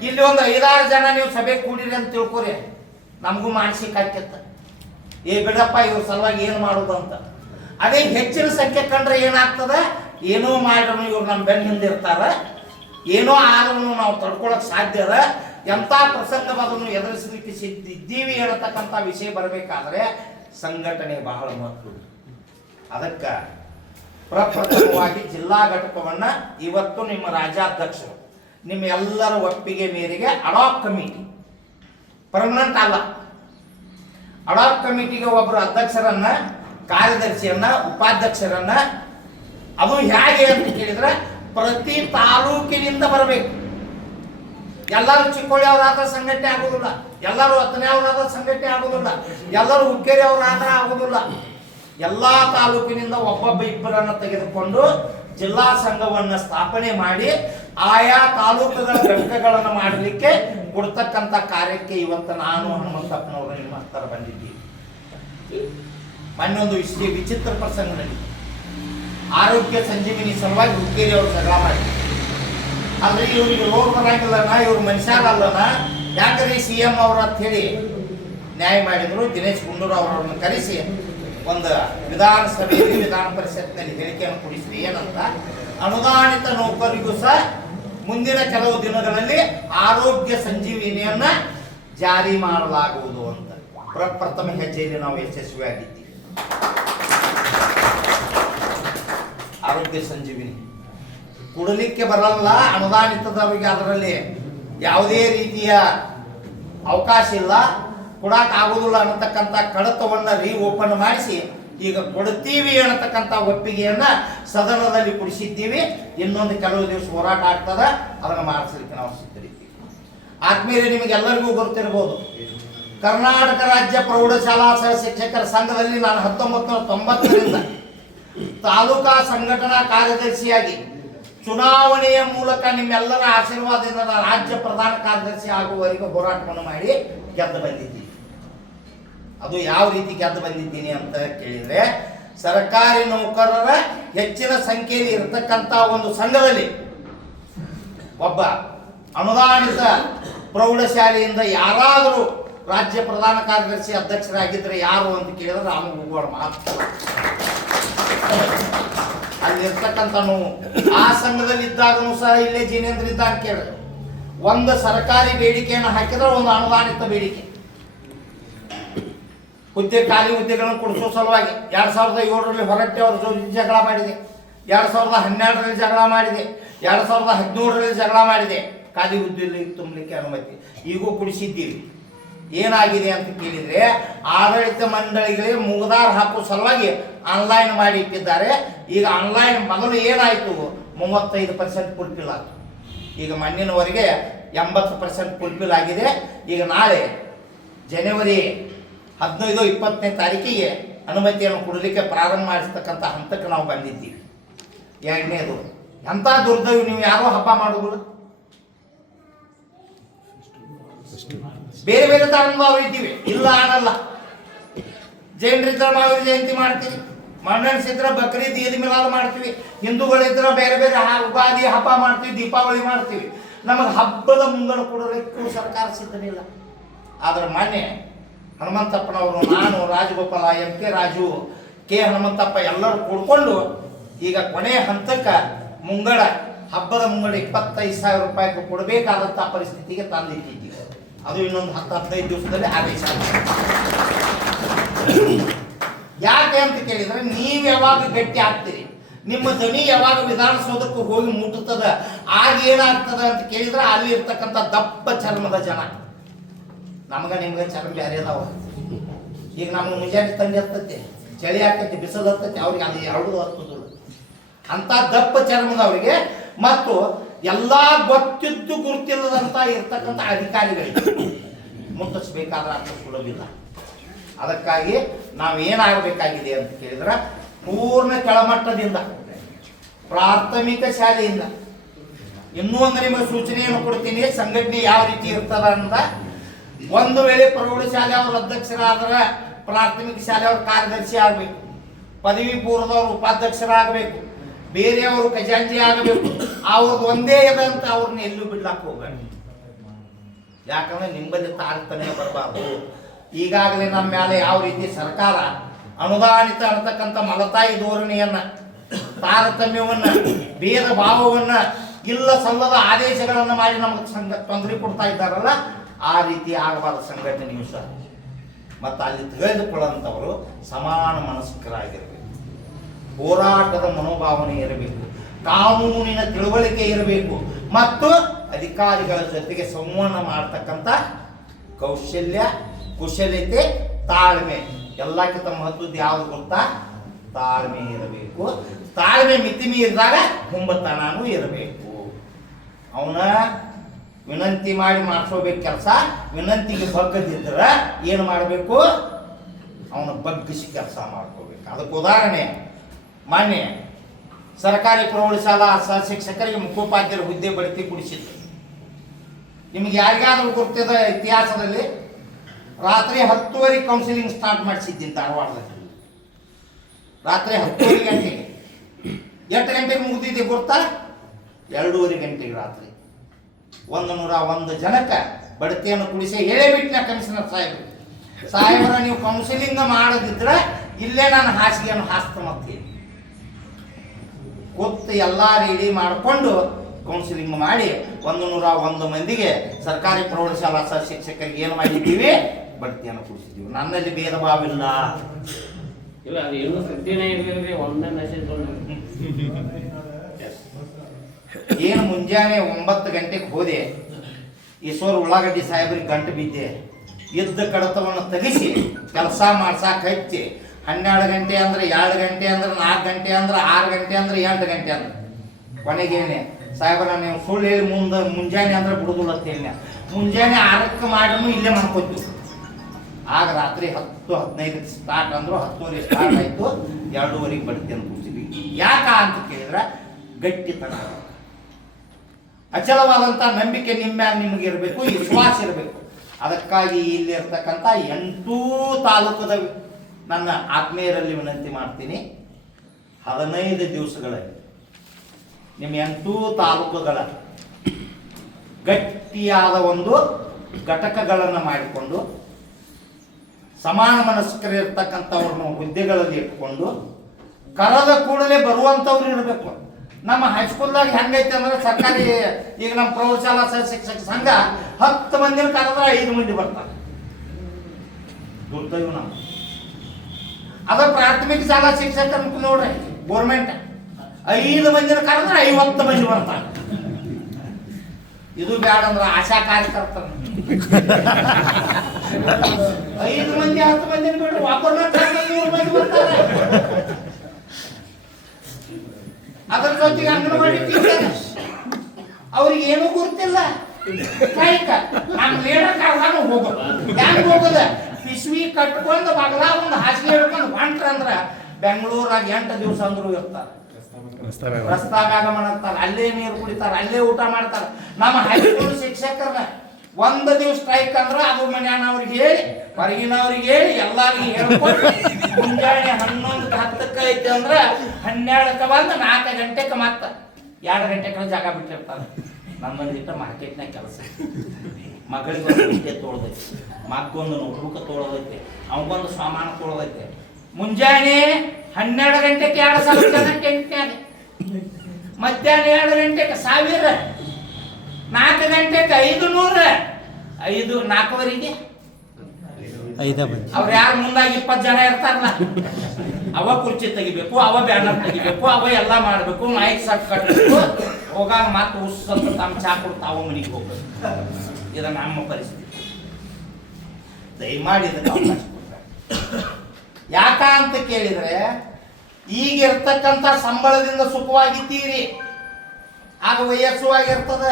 ಇಲ್ಲಿ ಒಂದು 5-6 ಜನ ನೀವು ಸಭೆ ಕೂಡಿರಿ ಅಂತ ತಿಳ್ಕೊರಿ, ನಮಗೂ ಮಾನಸಿಕ ಆಕ್ಯತ್ತ, ಏ ಬಿಡಪ್ಪ ಇವ್ರ ಸಲುವಾಗಿ ಏನು ಮಾಡೋದು ಅಂತ. ಅದೇ ಹೆಚ್ಚಿನ ಸಂಖ್ಯೆ ಕಂಡ್ರೆ ಏನಾಗ್ತದ, ಏನೋ ಮಾಡ್ರೂ ಇವ್ರು ನಮ್ಮ ಬೆನ್ನ ಹಿಂದಿರ್ತಾರ, ಏನೋ ಆದ್ರೂ ನಾವು ತಡ್ಕೊಳಕ್ ಸಾಧ್ಯ ಅದ, ಎಂಥ ಪ್ರಸಂಗವನ್ನು ಎದುರಿಸಲಿಕ್ಕೆ ಸಿದ್ಧಿದ್ದೀವಿ ಹೇಳತಕ್ಕಂಥ ವಿಷಯ ಬರಬೇಕಾದ್ರೆ ಸಂಘಟನೆ ಬಹಳ ಮಹತ್ವ. ಅದಕ್ಕೆ ಪ್ರಪ್ರಥಮವಾಗಿ ಜಿಲ್ಲಾ ಘಟಕವನ್ನು ಇವತ್ತು ನಿಮ್ಮ ರಾಜ್ಯಾಧ್ಯಕ್ಷರು ನಿಮ್ಮ ಎಲ್ಲರ ಒಪ್ಪಿಗೆ ಮೇರೆಗೆ ಅಡಾಕ್ ಕಮಿಟಿ, ಪರ್ಮನೆಂಟ್ ಅಲ್ಲ, ಅಡಾಕ್ ಕಮಿಟಿಗೆ ಒಬ್ಬರು ಅಧ್ಯಕ್ಷರನ್ನ, ಕಾರ್ಯದರ್ಶಿಯನ್ನ, ಉಪಾಧ್ಯಕ್ಷರನ್ನ, ಅದು ಹೇಗೆ ಅಂತ ಕೇಳಿದ್ರೆ ಪ್ರತಿ ತಾಲೂಕಿನಿಂದ ಬರಬೇಕು. ಎಲ್ಲರೂ ಚಿಕ್ಕೋಳಿ ಅವರಾದ ಸಂಘಟನೆ ಆಗೋದಿಲ್ಲ, ಎಲ್ಲರೂ ಹತ್ತನೇ ಅವರಾದ ಸಂಘಟನೆ ಆಗೋದಿಲ್ಲ, ಎಲ್ಲರೂ ಹುಕ್ಕೇರಿ ಅವರಾದ್ರೆ ಆಗೋದಿಲ್ಲ. ಎಲ್ಲಾ ತಾಲೂಕಿನಿಂದ ಒಬ್ಬೊಬ್ಬ ಇಬ್ಬರನ್ನು ತೆಗೆದುಕೊಂಡು ಜಿಲ್ಲಾ ಸಂಘವನ್ನು ಸ್ಥಾಪನೆ ಮಾಡಿ ಆಯಾ ತಾಲೂಕುಗಳ ಘಟಕಗಳನ್ನು ಮಾಡಲಿಕ್ಕೆ ಕೊಡ್ತಕ್ಕಂಥ ಕಾರ್ಯಕ್ಕೆ ಇವತ್ತು ನಾನು ಹನುಮಂತಪ್ಪನವರು ನಿಮ್ಮ ಹತ್ತಿರ ಬಂದಿದ್ದೀವಿ. ಮೊನ್ನೊಂದು ವಿಚಿತ್ರ ಪ್ರಸಂಗದಲ್ಲಿ ಆರೋಗ್ಯ ಸಂಜೀವಿನಿ ಸಲುವಾಗಿ ಹುಕ್ಕೇರಿ ಅವರು ಜಗಳ ಮಾಡಿ, ಅಂದ್ರೆ ಇವರಿಗೆ ರೋಗ ಬರಂಗಿಲ್ಲನ, ಇವ್ರು ಮನುಷ್ಯರಲ್ಲನ, ಯಾಕಂದ್ರೆ CM ಅವ್ರ ಅಂತ ಹೇಳಿ ನ್ಯಾಯ ಮಾಡಿದ್ರು. ದಿನೇಶ್ ಗುಂಡೂರಾವ್ ಅವರನ್ನು ಕರೆಸಿ ಒಂದು ವಿಧಾನಸಭೆಯಲ್ಲಿ ವಿಧಾನ ಪರಿಷತ್ನಲ್ಲಿ ಹೇಳಿಕೆಯನ್ನು ಕೊಡಿಸಿದೆ. ಏನಂತ, ಅನುದಾನಿತ ನೌಕರಿಗೂ ಸಹ ಮುಂದಿನ ಕೆಲವು ದಿನಗಳಲ್ಲಿ ಆರೋಗ್ಯ ಸಂಜೀವಿನಿಯನ್ನ ಜಾರಿ ಮಾಡಲಾಗುವುದು ಅಂತ ಪ್ರಥಮ ಹೆಜ್ಜೆಯಲ್ಲಿ ನಾವು ಯಶಸ್ವಿಯಾಗಿದ್ದೀವಿ. ಆರೋಗ್ಯ ಸಂಜೀವಿನಿ ಕೊಡಲಿಕ್ಕೆ ಬರಲ್ಲ ಅನುದಾನಿತದವರಿಗೆ, ಅದರಲ್ಲಿ ಯಾವುದೇ ರೀತಿಯ ಅವಕಾಶ ಇಲ್ಲ, ಕೊಡಕ್ ಆಗುದಿಲ್ಲ ಅನ್ನತಕ್ಕಂಥ ಕಡತವನ್ನ ಓಪನ್ ಮಾಡಿಸಿ ಈಗ ಕೊಡ್ತೀವಿ ಅನ್ನತಕ್ಕಂಥ ಒಪ್ಪಿಗೆಯನ್ನ ಸದನದಲ್ಲಿ ಕೊಡಿಸಿದ್ದೀವಿ. ಇನ್ನೊಂದು ಕೆಲವು ದಿವಸ ಹೋರಾಟ ಆಗ್ತದ, ಅದನ್ನು ಮಾಡಿಸಲಿಕ್ಕೆ ನಾವು ಸಿದ್ಧರಿದ್ದೀವಿ. ಆದ್ಮೇಲೆ ನಿಮಗೆಲ್ಲರಿಗೂ ಗೊತ್ತಿರಬಹುದು, ಕರ್ನಾಟಕ ರಾಜ್ಯ ಪ್ರೌಢಶಾಲಾ ಸಹ ಶಿಕ್ಷಕರ ಸಂಘದಲ್ಲಿ ನಾನು 1990ರಿಂದ ತಾಲೂಕಾ ಸಂಘಟನಾ ಕಾರ್ಯದರ್ಶಿಯಾಗಿ ಚುನಾವಣೆಯ ಮೂಲಕ ನಿಮ್ಮೆಲ್ಲರ ಆಶೀರ್ವಾದದಿಂದ ರಾಜ್ಯ ಪ್ರಧಾನ ಕಾರ್ಯದರ್ಶಿ ಆಗುವವರೆಗೂ ಹೋರಾಟವನ್ನು ಮಾಡಿ ಗೆದ್ದು ಬಂದಿದ್ದೀನಿ. ಅದು ಯಾವ ರೀತಿ ಗೆದ್ದು ಬಂದಿದ್ದೀನಿ ಅಂತ ಕೇಳಿದ್ರೆ, ಸರ್ಕಾರಿ ನೌಕರರ ಹೆಚ್ಚಿನ ಸಂಖ್ಯೆಯಲ್ಲಿ ಇರತಕ್ಕಂಥ ಒಂದು ಸಂಘದಲ್ಲಿ ಒಬ್ಬ ಅನುದಾನಿತ ಪ್ರೌಢಶಾಲೆಯಿಂದ ಯಾರಾದರೂ ರಾಜ್ಯ ಪ್ರಧಾನ ಕಾರ್ಯದರ್ಶಿ ಅಧ್ಯಕ್ಷರಾಗಿದ್ದರೆ ಯಾರು ಅಂತ ಕೇಳಿದ್ರೆ ರಾಮ ಹೂಗೋಡ ಮಾತ್ರ. ಅಲ್ಲಿರ್ತಕ್ಕಂಥ ಆ ಸಂಘದಲ್ಲಿ ಇದ್ದಾಗನೂ ಸಹ ಇಲ್ಲೇ ಜಿನೇಂದ್ರ ಇದ್ದ ಅಂತ ಕೇಳಿದ್ರು. ಒಂದು ಸರ್ಕಾರಿ ಬೇಡಿಕೆಯನ್ನು ಹಾಕಿದ್ರೆ ಒಂದು ಅನುದಾನಿತ ಬೇಡಿಕೆ, ಖಾಲಿ ಹುದ್ದೆಗಳನ್ನು ಕೊಡಿಸೋ ಸಲುವಾಗಿ 2007ರಲ್ಲಿ ಹೊರಟ್ಟಿ ಅವ್ರ ಜೊತೆ ಜಗಳ ಮಾಡಿದೆ, 2012ರಲ್ಲಿ ಜಗಳ ಮಾಡಿದೆ, 2017ರಲ್ಲಿ ಜಗಳ ಮಾಡಿದೆ. ಖಾಲಿ ಹುದ್ದೆಯಲ್ಲಿ ತುಂಬಲಿಕ್ಕೆ ಅನುಮತಿ ಈಗೂ ಕೊಡಿಸಿದ್ದೀವಿ. ಏನಾಗಿದೆ ಅಂತ ಕೇಳಿದ್ರೆ, ಆಡಳಿತ ಮಂಡಳಿಗಳಿಗೆ ಮುಗದಾರ ಹಾಕೋ ಸಲುವಾಗಿ ಆನ್ಲೈನ್ ಮಾಡಿ ಇಟ್ಟಿದ್ದಾರೆ. ಈಗ ಆನ್ಲೈನ್ ಮೊದಲು ಏನಾಯಿತು, 35% ಫುಲ್ಫಿಲ್ ಆಯಿತು. ಈಗ ಮಣ್ಣಿನವರೆಗೆ 80% ಫುಲ್ಫಿಲ್ ಆಗಿದೆ. ಈಗ ನಾಳೆ ಜನವರಿ 15-20ನೇ ತಾರೀಕಿಗೆ ಅನುಮತಿಯನ್ನು ಕೊಡಲಿಕ್ಕೆ ಪ್ರಾರಂಭ ಮಾಡಿಸ್ತಕ್ಕಂಥ ಹಂತಕ್ಕೆ ನಾವು ಬಂದಿದ್ದೀವಿ. ಎರಡನೇದು, ಎಂಥ ದುರ್ದೈವ, ನೀವು ಯಾರೋ ಹಬ್ಬ ಮಾಡೋದಿಲ್ಲ, ಬೇರೆ ಬೇರೆ ಧರ್ಮದವರು ಇದ್ದೀವಿ, ಇಲ್ಲ ಅನ್ನಲ್ಲ. ಜೈನರಿದ್ರೆ ಮಹಾವೀರ ಜಯಂತಿ ಮಾಡ್ತೀವಿ, ಮಣ್ಣೆಸಿದ್ರೆ ಬಕ್ರೀದ್ ಈದ್ ಮಿಲಾದ್ ಮಾಡ್ತೀವಿ, ಹಿಂದೂಗಳಿದ್ರೆ ಬೇರೆ ಬೇರೆ ಉಗಾದಿ ಹಬ್ಬ ಮಾಡ್ತೀವಿ, ದೀಪಾವಳಿ ಮಾಡ್ತೀವಿ. ನಮಗೆ ಹಬ್ಬದ ಮುಂಗಡ ಕೊಡಲಿಕ್ಕೂ ಸರ್ಕಾರ ಸಿದ್ಧನಿಲ್ಲ. ಆದ್ರೆ ಮೊನ್ನೆ ಹನುಮಂತಪ್ಪನವರು, ನಾನು, ರಾಜಗೋಪಾಲ, MK ರಾಜು, K ಹನುಮಂತಪ್ಪ ಎಲ್ಲರೂ ಕೂಡ್ಕೊಂಡು ಈಗ ಕೊನೆಯ ಹಂತಕ್ಕೆ ಮುಂಗಡ ಹಬ್ಬದ ಮುಂಗಡ 25,000 ರೂಪಾಯಿಗೆ ಕೊಡಬೇಕಾದಂಥ ಪರಿಸ್ಥಿತಿಗೆ ತಂದಿಟ್ಟಿದ್ದೀವಿ. ಅದು ಇನ್ನೊಂದು 10-15 ದಿವಸದಲ್ಲಿ ಆದೇಶ. ಯಾಕೆ ಅಂತ ಕೇಳಿದ್ರೆ, ನೀವು ಯಾವಾಗ ಗಟ್ಟಿ ಆಗ್ತೀರಿ, ನಿಮ್ಮ ಧ್ವನಿ ಯಾವಾಗ ವಿಧಾನಸೌಧಕ್ಕೆ ಹೋಗಿ ಮುಟ್ಟುತ್ತದ, ಆಗ ಏನಾಗ್ತದ ಅಂತ ಕೇಳಿದ್ರೆ, ಅಲ್ಲಿ ಇರ್ತಕ್ಕಂಥ ದಪ್ಪ ಚರ್ಮದ ಜನ, ನಿಮ್ಗೆ ಚರ್ಮ ಬೇರೆ ಅದಾವ. ಈಗ ನಮ್ಗೆ ಮುಂಜಾನೆ ತಂಡಿ ಹತ್ತತ್ತೆ, ಚಳಿ ಆಗ್ತೈತಿ, ಬಿಸಿಲು ಹತ್ತೈತಿ, ಅವ್ರಿಗೆ ಅದು ಯಾವುದು ಹತ್ತದಿಲ್ಲ. ಅಂತ ದಪ್ಪ ಚರ್ಮದವರಿಗೆ ಮತ್ತು ಎಲ್ಲಾ ಗೊತ್ತಿದ್ದು ಗುರುತಿಲ್ಲದಂತ ಇರ್ತಕ್ಕಂಥ ಅಧಿಕಾರಿಗಳಿಗೆ ಮುಟ್ಟಿಸ್ಬೇಕಾದ್ರೆ ಅಷ್ಟು ಸುಲಭಿಲ್ಲ. ಅದಕ್ಕಾಗಿ ನಾವು ಏನಾಗಬೇಕಾಗಿದೆ ಅಂತ ಕೇಳಿದ್ರೆ, ಪೂರ್ಣ ಕೆಳಮಟ್ಟದಿಂದ ಪ್ರಾಥಮಿಕ ಶಾಲೆಯಿಂದ ಇನ್ನೂ ಒಂದು ನಿಮಗೆ ಸೂಚನೆಯನ್ನು ಕೊಡ್ತೀನಿ. ಸಂಘಟನೆ ಯಾವ ರೀತಿ ಇರ್ತದ ಅಂತ, ಒಂದು ವೇಳೆ ಪ್ರೌಢಶಾಲೆ ಅವ್ರ ಅಧ್ಯಕ್ಷರಾದ್ರೆ ಪ್ರಾಥಮಿಕ ಶಾಲೆ ಅವ್ರ ಕಾರ್ಯದರ್ಶಿ ಆಗಬೇಕು, ಪದವಿ ಪೂರ್ವದವ್ರು ಉಪಾಧ್ಯಕ್ಷರಾಗಬೇಕು, ಬೇರೆಯವರು ಖಜಾಂಚಿ ಆಗಬೇಕು. ಅವ್ರದ್ದು ಒಂದೇ ಇದೆ ಅಂತ ಅವ್ರನ್ನ ಎಲ್ಲೂ ಬಿಡ್ಲಾಕ್ ಹೋಗ್ಬೇಡಿ. ಯಾಕಂದ್ರೆ ನಿಮ್ಮಲ್ಲಿ ತಾರತಮ್ಯ ಬರಬಾರ್ದು. ಈಗಾಗಲೇ ನಮ್ಮ ಮೇಲೆ ಯಾವ ರೀತಿ ಸರ್ಕಾರ ಅನುದಾನಿತ ಅನ್ನತಕ್ಕಂಥ ಮಲತಾಯಿ ಧೋರಣೆಯನ್ನ, ತಾರತಮ್ಯವನ್ನ, ಭೇದ ಭಾವವನ್ನ, ಇಲ್ಲ ಸಲ್ಲದ ಆದೇಶಗಳನ್ನ ಮಾಡಿ ನಮಗೆ ತೊಂದರೆ ಕೊಡ್ತಾ ಇದ್ದಾರಲ್ಲ, ಆ ರೀತಿ ಆಗಬಾರ್ದು ಸಂಘಟನೆಯು ಸಹ. ಮತ್ತು ಅಲ್ಲಿ ತಿಳಿದುಕೊಳ್ಳುವಂಥವರು ಸಮಾನ ಮನಸ್ಕರಾಗಿರಬೇಕು, ಹೋರಾಟದ ಮನೋಭಾವನೆ ಇರಬೇಕು, ಕಾನೂನಿನ ತಿಳುವಳಿಕೆ ಇರಬೇಕು, ಮತ್ತು ಅಧಿಕಾರಿಗಳ ಜೊತೆಗೆ ಸಂವಹನ ಮಾಡತಕ್ಕಂಥ ಕೌಶಲ್ಯ, ಕುಶಲತೆ, ತಾಳ್ಮೆ. ಎಲ್ಲಕ್ಕಿಂತ ಮಹತ್ವದ್ದು ಯಾವುದು ಗೊತ್ತಾ? ತಾಳ್ಮೆ ಇರಬೇಕು. ತಾಳ್ಮೆ ಮಿತಿ ಮೀರಿದಾಗ ಹುಂಬತನೂ ಇರಬೇಕು. ಅವನ ವಿನಂತಿ ಮಾಡಿ ಮಾಡಿಸೋಬೇಕು ಕೆಲಸ. ವಿನಂತಿಗೆ ಬಗ್ಗದಿದ್ರೆ ಏನು ಮಾಡಬೇಕು? ಅವನ ಬಗ್ಗಿಸಿ ಕೆಲಸ ಮಾಡ್ಕೋಬೇಕು. ಅದಕ್ಕೆ ಉದಾಹರಣೆ, ಮಾನ್ಯ ಸರ್ಕಾರಿ ಪ್ರೌಢಶಾಲಾ ಸಹ ಶಿಕ್ಷಕರಿಗೆ ಮುಖ್ಯೋಪಾಧ್ಯಾಯರ ಹುದ್ದೆ ಬಡ್ತಿ ಕೊಡಿಸಿದ್ರು. ನಿಮ್ಗೆ ಯಾರಿಗಾದ್ರೂ ಗೊತ್ತಿದ ಇತಿಹಾಸದಲ್ಲಿ ರಾತ್ರಿ 10:30 ಕೌನ್ಸಿಲಿಂಗ್ ಸ್ಟಾರ್ಟ್ ಮಾಡಿಸಿದ್ದೀನಿ ಧಾರವಾಡದಲ್ಲಿ. ರಾತ್ರಿ 10:30 ಗಂಟೆಗೆ. ಎಷ್ಟು ಗಂಟೆಗೆ ಮುಗಿದಿದೆ ಗೊತ್ತಾ? 2:30 ಗಂಟೆಗೆ ರಾತ್ರಿ 101 ಜನಕ್ಕೆ ಬಡ್ತಿಯನ್ನು ಕುಡಿಸಿ ಹೇಳೇ ಬಿಟ್ಟಿನ ಕಮಿಷನರ್ ಸಾಹೇಬರು, ನೀವು ಕೌನ್ಸಿಲಿಂಗ್ ಮಾಡದಿದ್ರೆ ಇಲ್ಲೇ ನಾನು ಹಾಸಿಗೆಯನ್ನು ಹಾಸ್ತೀನಿ ಕೂತು ಎಲ್ಲ ರೆಡಿ ಮಾಡಿಕೊಂಡು ಕೌನ್ಸಿಲಿಂಗ್ ಮಾಡಿ 101 ಮಂದಿಗೆ ಸರ್ಕಾರಿ ಪ್ರೌಢಶಾಲಾ ಸಹ ಶಿಕ್ಷಕರಿಗೆ ಏನು ಮಾಡಿದ್ದೀವಿ, ಬಡ್ತಿಯನ್ನು ಕೊಡಿಸಿದ್ದೀವಿ. ನನ್ನಲ್ಲಿ ಭೇದ ಭಾವ ಇಲ್ಲ. ಏನು ಮುಂಜಾನೆ 9 ಗಂಟೆಗೆ ಹೋದೆ, ಈಶ್ವರ್ ಉಳ್ಳಾಗಡ್ಡಿ ಸಾಹೇಬ್ರಿಗೆ ಗಂಟು ಬಿದ್ದೆ, ಇದ್ದ ಕಡತವನ್ನು ತೆಗಿಸಿ ಕೆಲಸ ಮಾಡ್ಸಾಕ ಹಚ್ಚಿ 12 ಗಂಟೆ ಅಂದ್ರೆ 2 ಗಂಟೆ ಅಂದ್ರೆ 4 ಗಂಟೆ ಅಂದ್ರೆ 6 ಗಂಟೆ ಅಂದ್ರೆ 8 ಗಂಟೆ ಅಂದ್ರೆ ಕೊನೆಗೇನೆ ಸಾಹೇಬ್ರ ನೀವು ಸುಳ್ಳು ಹೇಳಿ ಮುಂಜಾನೆ ಅಂದ್ರೆ ಬಿಡುದಿಲ್ಲ ಅಂತ ಹೇಳಿ ಮುಂಜಾನೆ 6ಕ್ಕೆ ಮಾಡಿದ್ರು ಇಲ್ಲೇ ಮಾಡ್ಕೊತೀವಿ. ಆಗ ರಾತ್ರಿ 10-15 ಸ್ಟಾರ್ಟ್ ಅಂದ್ರು 10:30 ಸ್ಟಾರ್ಟ್ ಆಯ್ತು, 2:30 ಬಡ್ತಿ ಅಂತ ಕೂತೀವಿ. ಯಾಕ ಅಂತ ಕೇಳಿದ್ರೆ ಗಟ್ಟಿತನ, ಅಚಲವಾದಂಥ ನಂಬಿಕೆ ನಿಮಗೆ ಇರಬೇಕು, ವಿಶ್ವಾಸ ಇರಬೇಕು. ಅದಕ್ಕಾಗಿ ಇಲ್ಲಿ ಇರ್ತಕ್ಕಂಥ 8 ತಾಲೂಕದ ನನ್ನ ಆತ್ಮೀಯರಲ್ಲಿ ವಿನಂತಿ ಮಾಡ್ತೀನಿ, 15 ದಿವಸಗಳಲ್ಲಿ ನಿಮ್ಮ 8 ತಾಲೂಕುಗಳ ಗಟ್ಟಿಯಾದ ಒಂದು ಘಟಕಗಳನ್ನು ಮಾಡಿಕೊಂಡು ಸಮಾನ ಮನಸ್ಕರಿರ್ತಕ್ಕಂಥವ್ರನ್ನ ಹುದ್ದೆಗಳಲ್ಲಿ ಇಟ್ಕೊಂಡು ಕರೆದ ಕೂಡಲೇ ಬರುವಂಥವ್ರು ಇರಬೇಕು. ನಮ್ಮ ಹೈಸ್ಕೂಲ್ದಾಗ ಹೆಂಗೈತೆ ಅಂದ್ರೆ ಸರ್ಕಾರಿ ಈಗ ನಮ್ಮ ಪ್ರೌಢಶಾಲಾ ಸಹ ಶಿಕ್ಷಕ ಸಂಘ 10 ಮಂದಿನ ಕರೆದ್ರೆ 5 ಮಂದಿ ಬರ್ತಾರೆ. ದುರ್ದೈವ ನಮ್ಮ ಅದ ಪ್ರಾಥಮಿಕ ಶಾಲಾ ಶಿಕ್ಷಕರ ನೋಡ್ರಿ ಗೋರ್ಮೆಂಟ್ 5 ಮಂದಿನ ಕರೆದ್ರೆ 50 ಮಂದಿ ಬರ್ತಾರೆ. ಇದು ಬ್ಯಾಡ ಅಂದ್ರೆ ಆಶಾ ಕಾರ್ಯಕರ್ತರ 5 ಮಂದಿ 10 ಮಂದಿನ ಬಿಟ್ಟು ಒಬ್ಬರನ್ನ 3 ಮಂದಿ ಬರ್ತಾರೆ. ಅದರ ಜೊತೆಗೆ ಅಂಗನವಾಡಿ ಟೀಚರ್ ಅವ್ರಿಗೆ ಏನೂ ಗೊತ್ತಿಲ್ಲ, ನಮ್ಮ ಲೀಡರ್ ಕಾರ್ಖಾನೆ ಹೋಗೋದು ಹೆಂಗ್ ಹೋಗೋದ, ಪಿಸ್ವಿ ಕಟ್ಕೊಂಡು ಬಗಲ ಒಂದು ಹಾಸಿಗೆ ಹಿಡ್ಕೊಂಡು ಹೊಂಟ್ರಂದ್ರ ಬೆಂಗಳೂರಾಗ 8 ದಿವಸ ಅಂದ್ರು ಇರ್ತಾರೆ, ರಸ್ತಾಗ ಆಗಮನ ಆಗ್ತಾರೆ, ಅಲ್ಲೇ ನೀರು ಕುಡಿತಾರೆ, ಅಲ್ಲೇ ಊಟ ಮಾಡ್ತಾರೆ. ನಮ್ಮ ಹೈಸ್ಕೂಲ್ ಶಿಕ್ಷಕರನ್ನ 1 ದಿವಸ ಸ್ಟ್ರೈಕ್ ಅಂದ್ರೆ ಅದು ಮನ್ಯಾನವ್ರಿಗೆ ಹೇಳಿ ಹೊರಗಿನವ್ರಿಗೆ ಹೇಳಿ ಎಲ್ಲಾರಿಗೂ ಹೇಳ್ಕೊಂಡು ಮುಂಜಾನೆ 11:10 ಐತಿ ಅಂದ್ರೆ 12ಕ್ಕೆ ಬಂದು 4 ಗಂಟೆಗೆ ಮತ್ತೆ 2 ಗಂಟೆಗೆ ಜಾಗ ಬಿಟ್ಟಿರ್ತಾರೆ. ನಮ್ಮಂದಿಟ್ಟ ಮಾರ್ಕೆಟ್ನಾಗ ಕೆಲಸ, ಮಗಳಿಗೆ ಒಂದು ಬಟ್ಟೆ ತೊಳ್ದೈತಿ, ಮಗೊಂದು ನೋಟ್ಬುಕ್ ತೊಳ್ದೈತಿ, ಅವಗೊಂದು ಸಾಮಾನು ತೊಳ್ದೈತಿ. ಮುಂಜಾನೆ 12 ಗಂಟೆಗೆ 2 ಸಾವಿರ ಜನ ಟೆಂಟ್ನ್ಯಾಗ, ಮಧ್ಯಾಹ್ನ 2 ಗಂಟೆಗೆ 1000, 4 ಗಂಟೆಗೆ 500, 4:15 ಅವ್ರು ಯಾರು ಮುಂದಾಗಿ 20 ಜನ ಇರ್ತಾರಲ್ಲ, ಅವ ಕುರ್ಚಿ ತೆಗಿಬೇಕು, ಅವ ಬ್ಯಾನರ್ ತೆಗಿಬೇಕು, ಅವ ಎಲ್ಲ ಮಾಡಬೇಕು, ಮೈಕ್ ಸಟ್ ಕಟ್ಟಬೇಕು, ಹೋಗಾಗ ಮತ್ತೆ ಉಸ್ಸಂತ ತಮ್ಮ ಚಾ ಕೊಡ್ತಾವ ಮನೆಗೆ ಹೋಗ್ಬೇಕು. ಇದು ನಮ್ಮ ಪರಿಸ್ಥಿತಿ. ದಯಮಾಡಿ ಇದಕ್ಕೆ ಅವಕಾಶ ಕೊಡ್ತಾರೆ. ಯಾಕ ಅಂತ ಕೇಳಿದ್ರೆ ಈಗ ಇರ್ತಕ್ಕಂಥ ಸಂಬಳದಿಂದ ಸುಖವಾಗಿದ್ದೀರಿ, ಆಗ ವಯಸ್ಸು ಆಗಿರ್ತದ,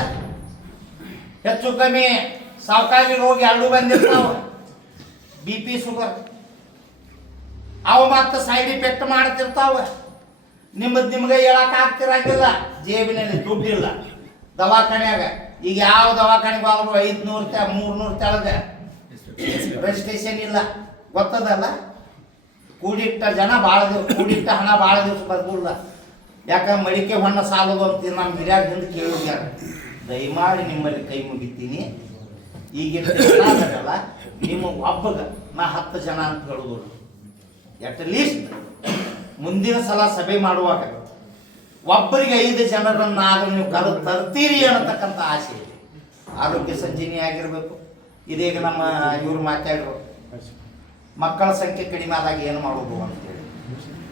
ಹೆಚ್ಚು ಕಮ್ಮಿ ಸಾವುಕಾರಿ ರೋಗ 2 ಬಂದಿರ್ತಾವ, BP ಶುಗರ್, ಅವು ಮತ್ತೆ ಸೈಡ್ ಇಫೆಕ್ಟ್ ಮಾಡ್ತಿರ್ತಾವ. ನಿಮಗೆ ಹೇಳಕ್ ಆಗ್ತಿರಂಗಿಲ್ಲ, ಜೇಬಿನಲ್ಲಿ ದುಡ್ಡಿಲ್ಲ. ದವಾಖಾನ್ಯಾಗ ಈಗ ಯಾವ ದವಾಖಾನೆಗೆ ಹೋದ್ರು 500 300 ತೆಳಗೆ ರಿಜಿಸ್ಟ್ರೇಷನ್ ಇಲ್ಲ, ಗೊತ್ತದಲ್ಲ. ಕೂಡಿಟ್ಟ ಜನ ಭಾಳ ದಿವಸ, ಕೂಡಿಟ್ಟ ಹಣ ಭಾಳ ದಿವಸ ಬರ್ದಿಲ್ಲ. ಯಾಕಂದ್ರೆ ಮಡಿಕೆ ಹೊಣ್ಣ ಸಾಲದು ಅಂತ ನಮ್ಮ ಹಿರಿಯಾರ ಹಿಂದೆ ಕೇಳಿದ್ಯಾರ. ದಯಮಾಡಿ ನಿಮ್ಮಲ್ಲಿ ಕೈ ಮುಗಿತೀನಿ. ಈಗಿರಲ್ಲ ನಿಮ್ಮ ಒಬ್ಬಗ ನಾ 10 ಜನ ಅಂತ ಹೇಳುದು, ಅಟ್ ಲೀಸ್ಟ್ ಮುಂದಿನ ಸಲ ಸಭೆ ಮಾಡುವಾಗ ಒಬ್ಬರಿಗೆ 5 ಜನರನ್ನಾದ್ರೂ ನೀವು ಕರೆದು ತರ್ತೀರಿ ಅನ್ನತಕ್ಕಂಥ ಆಸೆ ಇದೆ. ಆರೋಗ್ಯ ಸಂಜೀನಿ ಆಗಿರಬೇಕು. ಇದೀಗ ನಮ್ಮ ಇವರು ಮಾತಾಡಿದ್ರು, ಮಕ್ಕಳ ಸಂಖ್ಯೆ ಕಡಿಮೆ ಆದಾಗ ಏನು ಮಾಡೋದು ಅಂತೇಳಿ.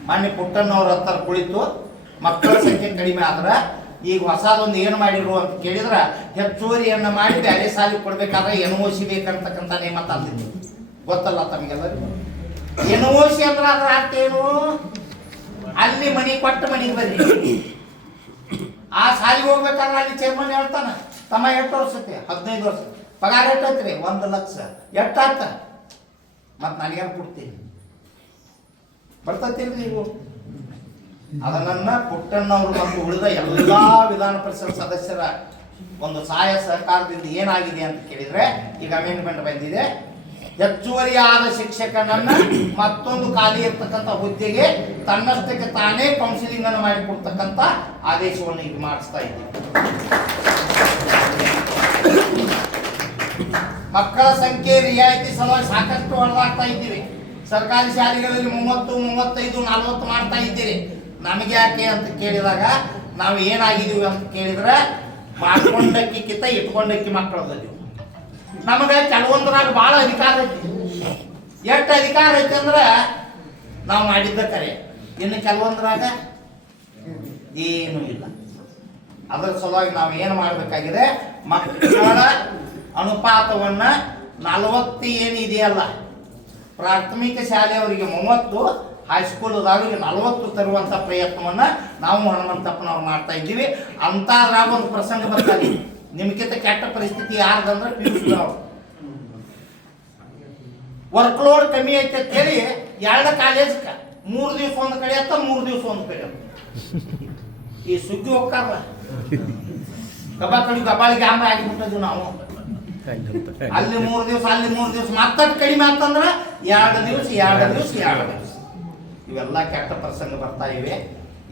ಮೊನ್ನೆ ಪುಟ್ಟಣ್ಣವ್ರ ಹತ್ರ ಕುಳಿತು ಮಕ್ಕಳ ಸಂಖ್ಯೆ ಕಡಿಮೆ ಆದ್ರೆ ಈಗ ಹೊಸದೊಂದು ಏನು ಮಾಡಿರು ಅಂತ ಕೇಳಿದ್ರೆ ಹೆಚ್ಚುವರಿಯನ್ನು ಮಾಡಿ ಬೇರೆ ಸಾಲಿಗೆ ಕೊಡ್ಬೇಕಾದ್ರೆ NOC ಬೇಕಂತಕ್ಕಂಥ ನೇಮ ತಂದಿದ್ದು, ಗೊತ್ತಲ್ಲ ತಮಗೆಲ್ಲ. NOC ಅಂದ್ರೆ ಅದ್ರ ಅರ್ಥ ಏನು? ಅಲ್ಲಿ ಮನಿ ಕೊಟ್ಟು ಮನೆಗೆ ಬನ್ನಿ. ಆ ಸಾಲಿಗೆ ಹೋಗ್ಬೇಕಾದ್ರೆ ಅಲ್ಲಿ ಚೇರ್ಮನ್ ಹೇಳ್ತಾನ, ತಮ್ಮ 8 ವರ್ಷಕ್ಕೆ 15 ವರ್ಷ ಪಗಾರ ಎಷ್ಟೈತ್ರಿ? 1 ಲಕ್ಷ. ಎಷ್ಟಾಗ್ತ ಮತ್ತೆ ನನಗೇನು ಕೊಡ್ತೀನಿ? ಬರ್ತೈತಿಲ್ರಿ ನೀವು? ಅದನ್ನ ಪುಟ್ಟಣ್ಣವರು ಮತ್ತು ಉಳಿದ ಎಲ್ಲಾ ವಿಧಾನ ಪರಿಷತ್ ಸದಸ್ಯರ ಒಂದು ಸಹಾಯ ಸಹಕಾರದಿಂದ ಏನಾಗಿದೆ ಅಂತ ಕೇಳಿದ್ರೆ, ಈಗ ಅಮೆಂಡ್ಮೆಂಟ್ ಬಂದಿದೆ, ಹೆಚ್ಚುವರಿಯಾದ ಶಿಕ್ಷಕನನ್ನ ಮತ್ತೊಂದು ಖಾಲಿ ಇರ್ತಕ್ಕಂಥ ಹುದ್ದೆಗೆ ತನ್ನಷ್ಟಕ್ಕೆ ತಾನೇ ಕೌನ್ಸಿಲಿಂಗ್ ಅನ್ನು ಮಾಡಿಕೊಡ್ತಕ್ಕಂಥ ಆದೇಶವನ್ನು ಈಗ ಮಾಡಿಸ್ತಾ ಇದ್ದೀವಿ. ಮಕ್ಕಳ ಸಂಖ್ಯೆ ರಿಯಾಯಿತಿ ಸಲುವಾಗಿ ಸಾಕಷ್ಟು ಹೊರಲಾಗ್ತಾ ಇದ್ದೀವಿ. ಸರ್ಕಾರಿ ಶಾಲೆಗಳಲ್ಲಿ 30, 35, 40 ಮಾಡ್ತಾ ಇದ್ದೀರಿ. ನಮಗೆ ಯಾಕೆ ಅಂತ ಕೇಳಿದಾಗ ನಾವು ಏನಾಗಿದ್ದೀವಿ ಅಂತ ಕೇಳಿದ್ರೆ ಮಾಡ್ಕೊಂಡಕ್ಕಿಂತ ಇಟ್ಕೊಂಡಕ್ಕಿ ಮಕ್ಕಳದೀವಿ. ನಮಗೆ ಕೆಲವೊಂದ್ರಾಗ ಭಾಳ ಅಧಿಕಾರ ಐತಿ. ಎಷ್ಟು ಅಧಿಕಾರ ಐತಿ ಅಂದ್ರೆ ನಾವು ಮಾಡಿದ್ದ ಕರೆ. ಇನ್ನು ಕೆಲವೊಂದ್ರಾಗ ಏನೂ ಇಲ್ಲ. ಅದರ ಸಲುವಾಗಿ ನಾವು ಏನು ಮಾಡಬೇಕಾಗಿದೆ, ಮಕ್ಕಳ ಅನುಪಾತವನ್ನು 40 ಏನಿದೆಯಲ್ಲ, ಪ್ರಾಥಮಿಕ ಶಾಲೆಯವರಿಗೆ 30, ಹೈಸ್ಕೂಲ್ದವರಿಗೆ 40 ತರುವಂಥ ಪ್ರಯತ್ನವನ್ನು ನಾವು ಹನುಮಂತಪ್ಪನವ್ರು ಮಾಡ್ತಾ ಇದ್ದೀವಿ. ಅಂಥದ್ರಾಗ ಒಂದು ಪ್ರಸಂಗ ಬರ್ತಾರೆ. ನಿಮ್ಗಿಂತ ಕೆಟ್ಟ ಪರಿಸ್ಥಿತಿ ಯಾರ್ದಂದ್ರೆ ಪಿಯುಸಿದವ್ರು. ವರ್ಕ್ ಲೋಡ್ ಕಮ್ಮಿ ಐತೆ ಅಂತೇಳಿ 2 ಕಾಲೇಜ್ಗೆ 3 ದಿವಸ ಒಂದು ಕಡೆ ಅಂತ 3 ದಿವಸ ಒಂದು ಕಡೆ ಅಂತ ಈ ಸುಗ್ಗಿ ಹೋಗ್ತಾರಲ್ಲ, ಗಬ್ಬಾಳಿಗೆ ಆಂಬ ಆಗಿಬಿಟ್ಟದ್ದು ನಾವು. ಅಲ್ಲಿ 3 ದಿವಸ ಅಲ್ಲಿ 3 ದಿವಸ ಮತ್ತಷ್ಟು ಕಡಿಮೆ ಅಂತಂದ್ರೆ 2 ದಿವಸ ಇವೆಲ್ಲ ಕೆಟ್ಟ ಪ್ರಸಂಗ ಬರ್ತಾ ಇವೆ.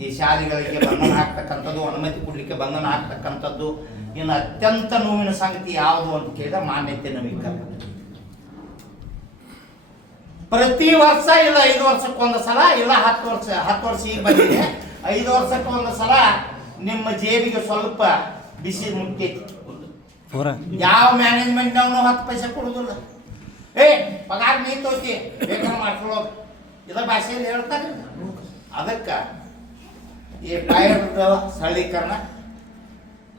ಈ ಶಾಲೆಗಳಿಗೆ ಬಂಧನ ಹಾಕ್ತಕ್ಕಂಥದ್ದು, ಅನುಮತಿ ಕೊಡ್ಲಿಕ್ಕೆ ಬಂಧನ ಹಾಕ್ತಕ್ಕಂಥದ್ದು. ಇನ್ನು ಅತ್ಯಂತ ನೋವಿನ ಸಂಗತಿ ಯಾವುದು ಅಂತ ಕೇಳಿದ್ರೆ ಮಾನ್ಯತೆ ನವೀಕರಣ. ಪ್ರತಿ ವರ್ಷ ಇಲ್ಲ 5 ವರ್ಷಕ್ಕೊಂದು ಸಲ, ಇಲ್ಲ 10 ವರ್ಷ ಈಗ ಬಂದಿದೆ, 5 ವರ್ಷಕ್ಕೊಂದು ಸಲ ನಿಮ್ಮ ಜೇಬಿಗೆ ಸ್ವಲ್ಪ ಬಿಸಿ ಮುಟ್ಟೈತಿ. ಯಾವ ಮ್ಯಾನೇಜ್ಮೆಂಟ್ನವನು 10 ಪೈಸೆ ಕೊಡುದಿಲ್ಲ. ಪಗಾರ ನೀ ತೋತಿ ಬೇಕಾದ್ರೆ ಮಾಡ್ಕೊಳ್ಳೋದು ಇದ ಭಾಷೆಯಲ್ಲಿ ಹೇಳ್ತಾರೆ. ಅದಕ್ಕೆ ಈ ಟೈರ್ದ ಸರಳೀಕರಣ,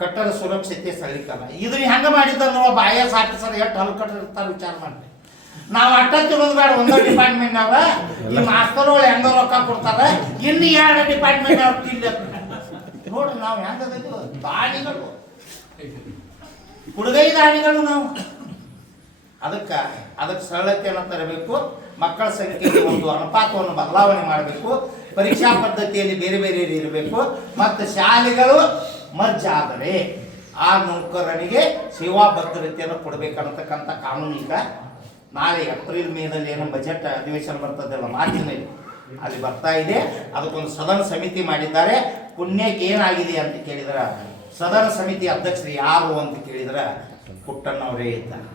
ಕಟ್ಟಡ ಸುರಕ್ಷತೆ ಸರಳೀಕರಣ ಇದು ಹೆಂಗೆ ಮಾಡಿದ್ದ ನಾವು IAS ಆಫೀಸರ್ ಎಷ್ಟು ಹಲ್ಕಟ್ಟಿರ್ತಾರೆ ವಿಚಾರ ಮಾಡ್ತೀವಿ. ನಾವು ಅಟ್ಟ ತಿನ್ನೋದು ಬೇಡ. ಒಂದೋ ಡಿಪಾರ್ಟ್ಮೆಂಟ್ನವ ಈ ಮಾಸ್ತರ್ಗಳು ಹೆಂಗ ರೊಕ್ಕ ಕೊಡ್ತಾರೆ, ಇನ್ನು 2 ಡಿಪಾರ್ಟ್ಮೆಂಟ್ ಅವ್ರು ತಿಲ್ಲ ನೋಡ್ರಿ. ನಾವು ಹೆಂಗದು ದಾನಿಗಳು, ಹುಡುಗೈ ದಾನಿಗಳು ನಾವು. ಅದಕ್ಕೆ ಸರಳತೆಯನ್ನು ತರಬೇಕು. ಮಕ್ಕಳ ಸಂಖ್ಯೆಗೆ ಒಂದು ಅನುಪಾತವನ್ನು ಬದಲಾವಣೆ ಮಾಡಬೇಕು. ಪರೀಕ್ಷಾ ಪದ್ಧತಿಯಲ್ಲಿ ಬೇರೆ ಬೇರೆ ಇರಬೇಕು. ಮತ್ತು ಶಾಲೆಗಳು ಮಜ್ಜಾದರೆ ಆ ನೌಕರನಿಗೆ ಸೇವಾ ಭದ್ರತೆಯನ್ನು ಕೊಡಬೇಕನ್ನತಕ್ಕಂಥ ಕಾನೂನು ಈಗ ನಾಳೆ ಏಪ್ರಿಲ್ ಮೇನಲ್ಲಿ ಏನೋ ಬಜೆಟ್ ಅಧಿವೇಶನ ಬರ್ತದಲ್ಲ ಮಾರ್ಚಿನಲ್ಲಿ, ಅಲ್ಲಿ ಬರ್ತಾ ಇದೆ. ಅದಕ್ಕೊಂದು ಸದನ ಸಮಿತಿ ಮಾಡಿದ್ದಾರೆ. ಪುಣ್ಯಕ್ಕೆ ಏನಾಗಿದೆ ಅಂತ ಕೇಳಿದ್ರೆ, ಸದನ ಸಮಿತಿ ಅಧ್ಯಕ್ಷರು ಯಾರು ಅಂತ ಕೇಳಿದ್ರೆ ಪುಟ್ಟಣ್ಣವರೇ ಇದ್ದಾರೆ.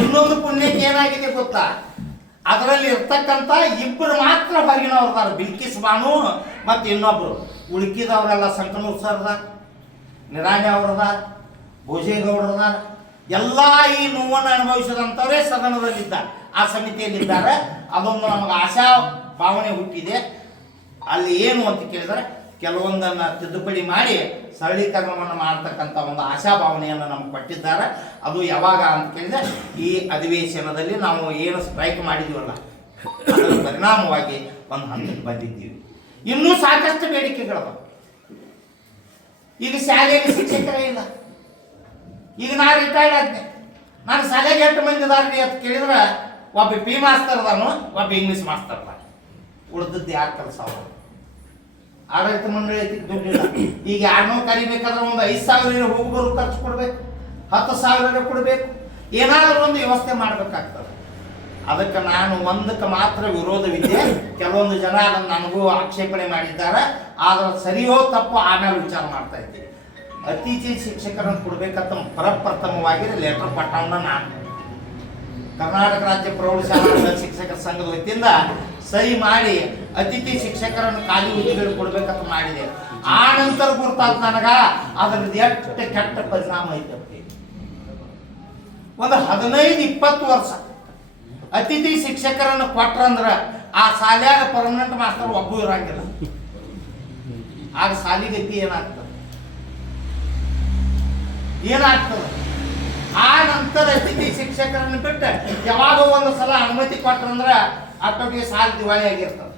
ಇನ್ನೊಂದು ಪುಣ್ಯಕ್ಕೆ ಏನಾಗಿದೆ ಗೊತ್ತಾ, ಅದರಲ್ಲಿ ಇರ್ತಕ್ಕಂಥ 2 ಮಾತ್ರ ಹೊರಗಿನವ್ರದಾರ, ಬಿಲ್ಕಿಸ್ ಬಾನು ಮತ್ತು ಇನ್ನೊಬ್ರು. ಉಳುಕಿದವರೆಲ್ಲ ಸಂಕನೂರ್ ಸರ್ದ, ನಿರಾಣಿ ಅವ್ರದ, ಭೋಜೇಗೌಡರದ ಎಲ್ಲ ಈ ನೋವನ್ನು ಅನುಭವಿಸಿದಂಥವರೇ ಸದನದಲ್ಲಿದ್ದಾರೆ, ಆ ಸಮಿತಿಯಲ್ಲಿದ್ದಾರೆ. ಅದೊಂದು ನಮಗೆ ಆಶಾ ಭಾವನೆ ಹುಟ್ಟಿದೆ. ಅಲ್ಲಿ ಏನು ಅಂತ ಕೇಳಿದರೆ ಕೆಲವೊಂದನ್ನು ತಿದ್ದುಪಡಿ ಮಾಡಿ ಸರಳೀಕರಣವನ್ನು ಮಾಡ್ತಕ್ಕಂಥ ಒಂದು ಆಶಾಭಾವನೆಯನ್ನು ನಮ್ಗೆ ಕೊಟ್ಟಿದ್ದಾರೆ. ಅದು ಯಾವಾಗ ಅಂತ ಕೇಳಿದರೆ ಈ ಅಧಿವೇಶನದಲ್ಲಿ ನಾವು ಏನು ಸ್ಟ್ರೈಕ್ ಮಾಡಿದ್ದೀವಲ್ಲ ಅದರ ಪರಿಣಾಮವಾಗಿ ಒಂದು ಹಂತಕ್ಕೆ ಬಂದಿದ್ದೀವಿ. ಇನ್ನೂ ಸಾಕಷ್ಟು ಬೇಡಿಕೆಗಳವ. ಈಗ ಶಾಲೆಯಲ್ಲಿ ಶಿಕ್ಷಕರೇ ಇಲ್ಲ. ಈಗ ನಾನು ರಿಟೈರ್ಡ್ ಆದ್ನೆ, ನಾನು ಶಾಲೆಗೆ 8 ಮಂದಿ ಇದಾರ್ರಿ ಅಂತ ಕೇಳಿದ್ರೆ ಒಬ್ಬ ಪಿ ಮಾಸ್ತರ್ ಅದಾನು, ಒಬ್ಬ ಇಂಗ್ಲೀಷ್ ಮಾಸ್ತರ್ ಅದ. ಉಳಿದದ್ದು ಯಾರು ಕೆಲಸ ಅವರು? ಆಡಳಿತ ಮಂಡಳಿ ದುಡ್ಡಿಲ್ಲ. ಈಗ 200 ಕರಿಬೇಕಾದ್ರೆ ಒಂದು 5,000 ಹೋಗೋರು ಖರ್ಚು ಕೊಡ್ಬೇಕು, 10,000 ಕೊಡಬೇಕು. ಏನಾದರೂ ಒಂದು ವ್ಯವಸ್ಥೆ ಮಾಡಬೇಕಾಗ್ತದೆ. ಅದಕ್ಕೆ ನಾನು ಒಂದಕ್ಕೆ ಮಾತ್ರ ವಿರೋಧವಿದೆ. ಕೆಲವೊಂದು ಜನ ಅದನ್ನು ನನಗೂ ಆಕ್ಷೇಪಣೆ ಮಾಡಿದ್ದಾರೆ. ಆದರೆ ಸರಿಯೋ ತಪ್ಪು ಆಮೇಲೆ ವಿಚಾರ ಮಾಡ್ತಾ ಇದ್ದೀನಿ. ಅತಿಥಿ ಶಿಕ್ಷಕರನ್ನು ಕೊಡಬೇಕಂತ ಪ್ರಪ್ರಥಮವಾಗಿ ಲೆಟರ್ ಪಟ್ಟವನ್ನ ನಾನು ಕರ್ನಾಟಕ ರಾಜ್ಯ ಪ್ರೌಢಶಾಲಾ ಶಿಕ್ಷಕರ ಸಂಘದ ವತಿಯಿಂದ ಸಹಿ ಮಾಡಿ ಅತಿಥಿ ಶಿಕ್ಷಕರನ್ನು ಖಾಲಿ ಹುದ್ದೆಗಳು ಕೊಡ್ಬೇಕಂತ ಮಾಡಿದೆ. ಆ ನಂತರ ಗೊತ್ತಾದ ನನಗ ಅದ್ರದ್ದು ಎಷ್ಟು ಕೆಟ್ಟ ಪರಿಣಾಮ ಐತೆ. ಒಂದು 15-20 ವರ್ಷ ಅತಿಥಿ ಶಿಕ್ಷಕರನ್ನು ಕೊಟ್ರಂದ್ರೆ ಆ ಶಾಲ್ಯಾಗ ಪರ್ಮನೆಂಟ್ ಮಾಸ್ತರ್ ಒಬ್ಬ ಇರಂಗಿಲ್ಲ. ಆಗ ಶಾಲಿಗತಿ ಏನಾಗ್ತದೆ? ಆ ನಂತರ ಅತಿಥಿ ಶಿಕ್ಷಕರನ್ನು ಬಿಟ್ಟು ಯಾವಾಗೋ ಒಂದು ಸಲ ಅನುಮತಿ ಕೊಟ್ರಂದ್ರೆ ಅಷ್ಟೊತ್ತಿಗೆ ಸಾಲ ದಿವಾಳಿ ಆಗಿರ್ತದೆ.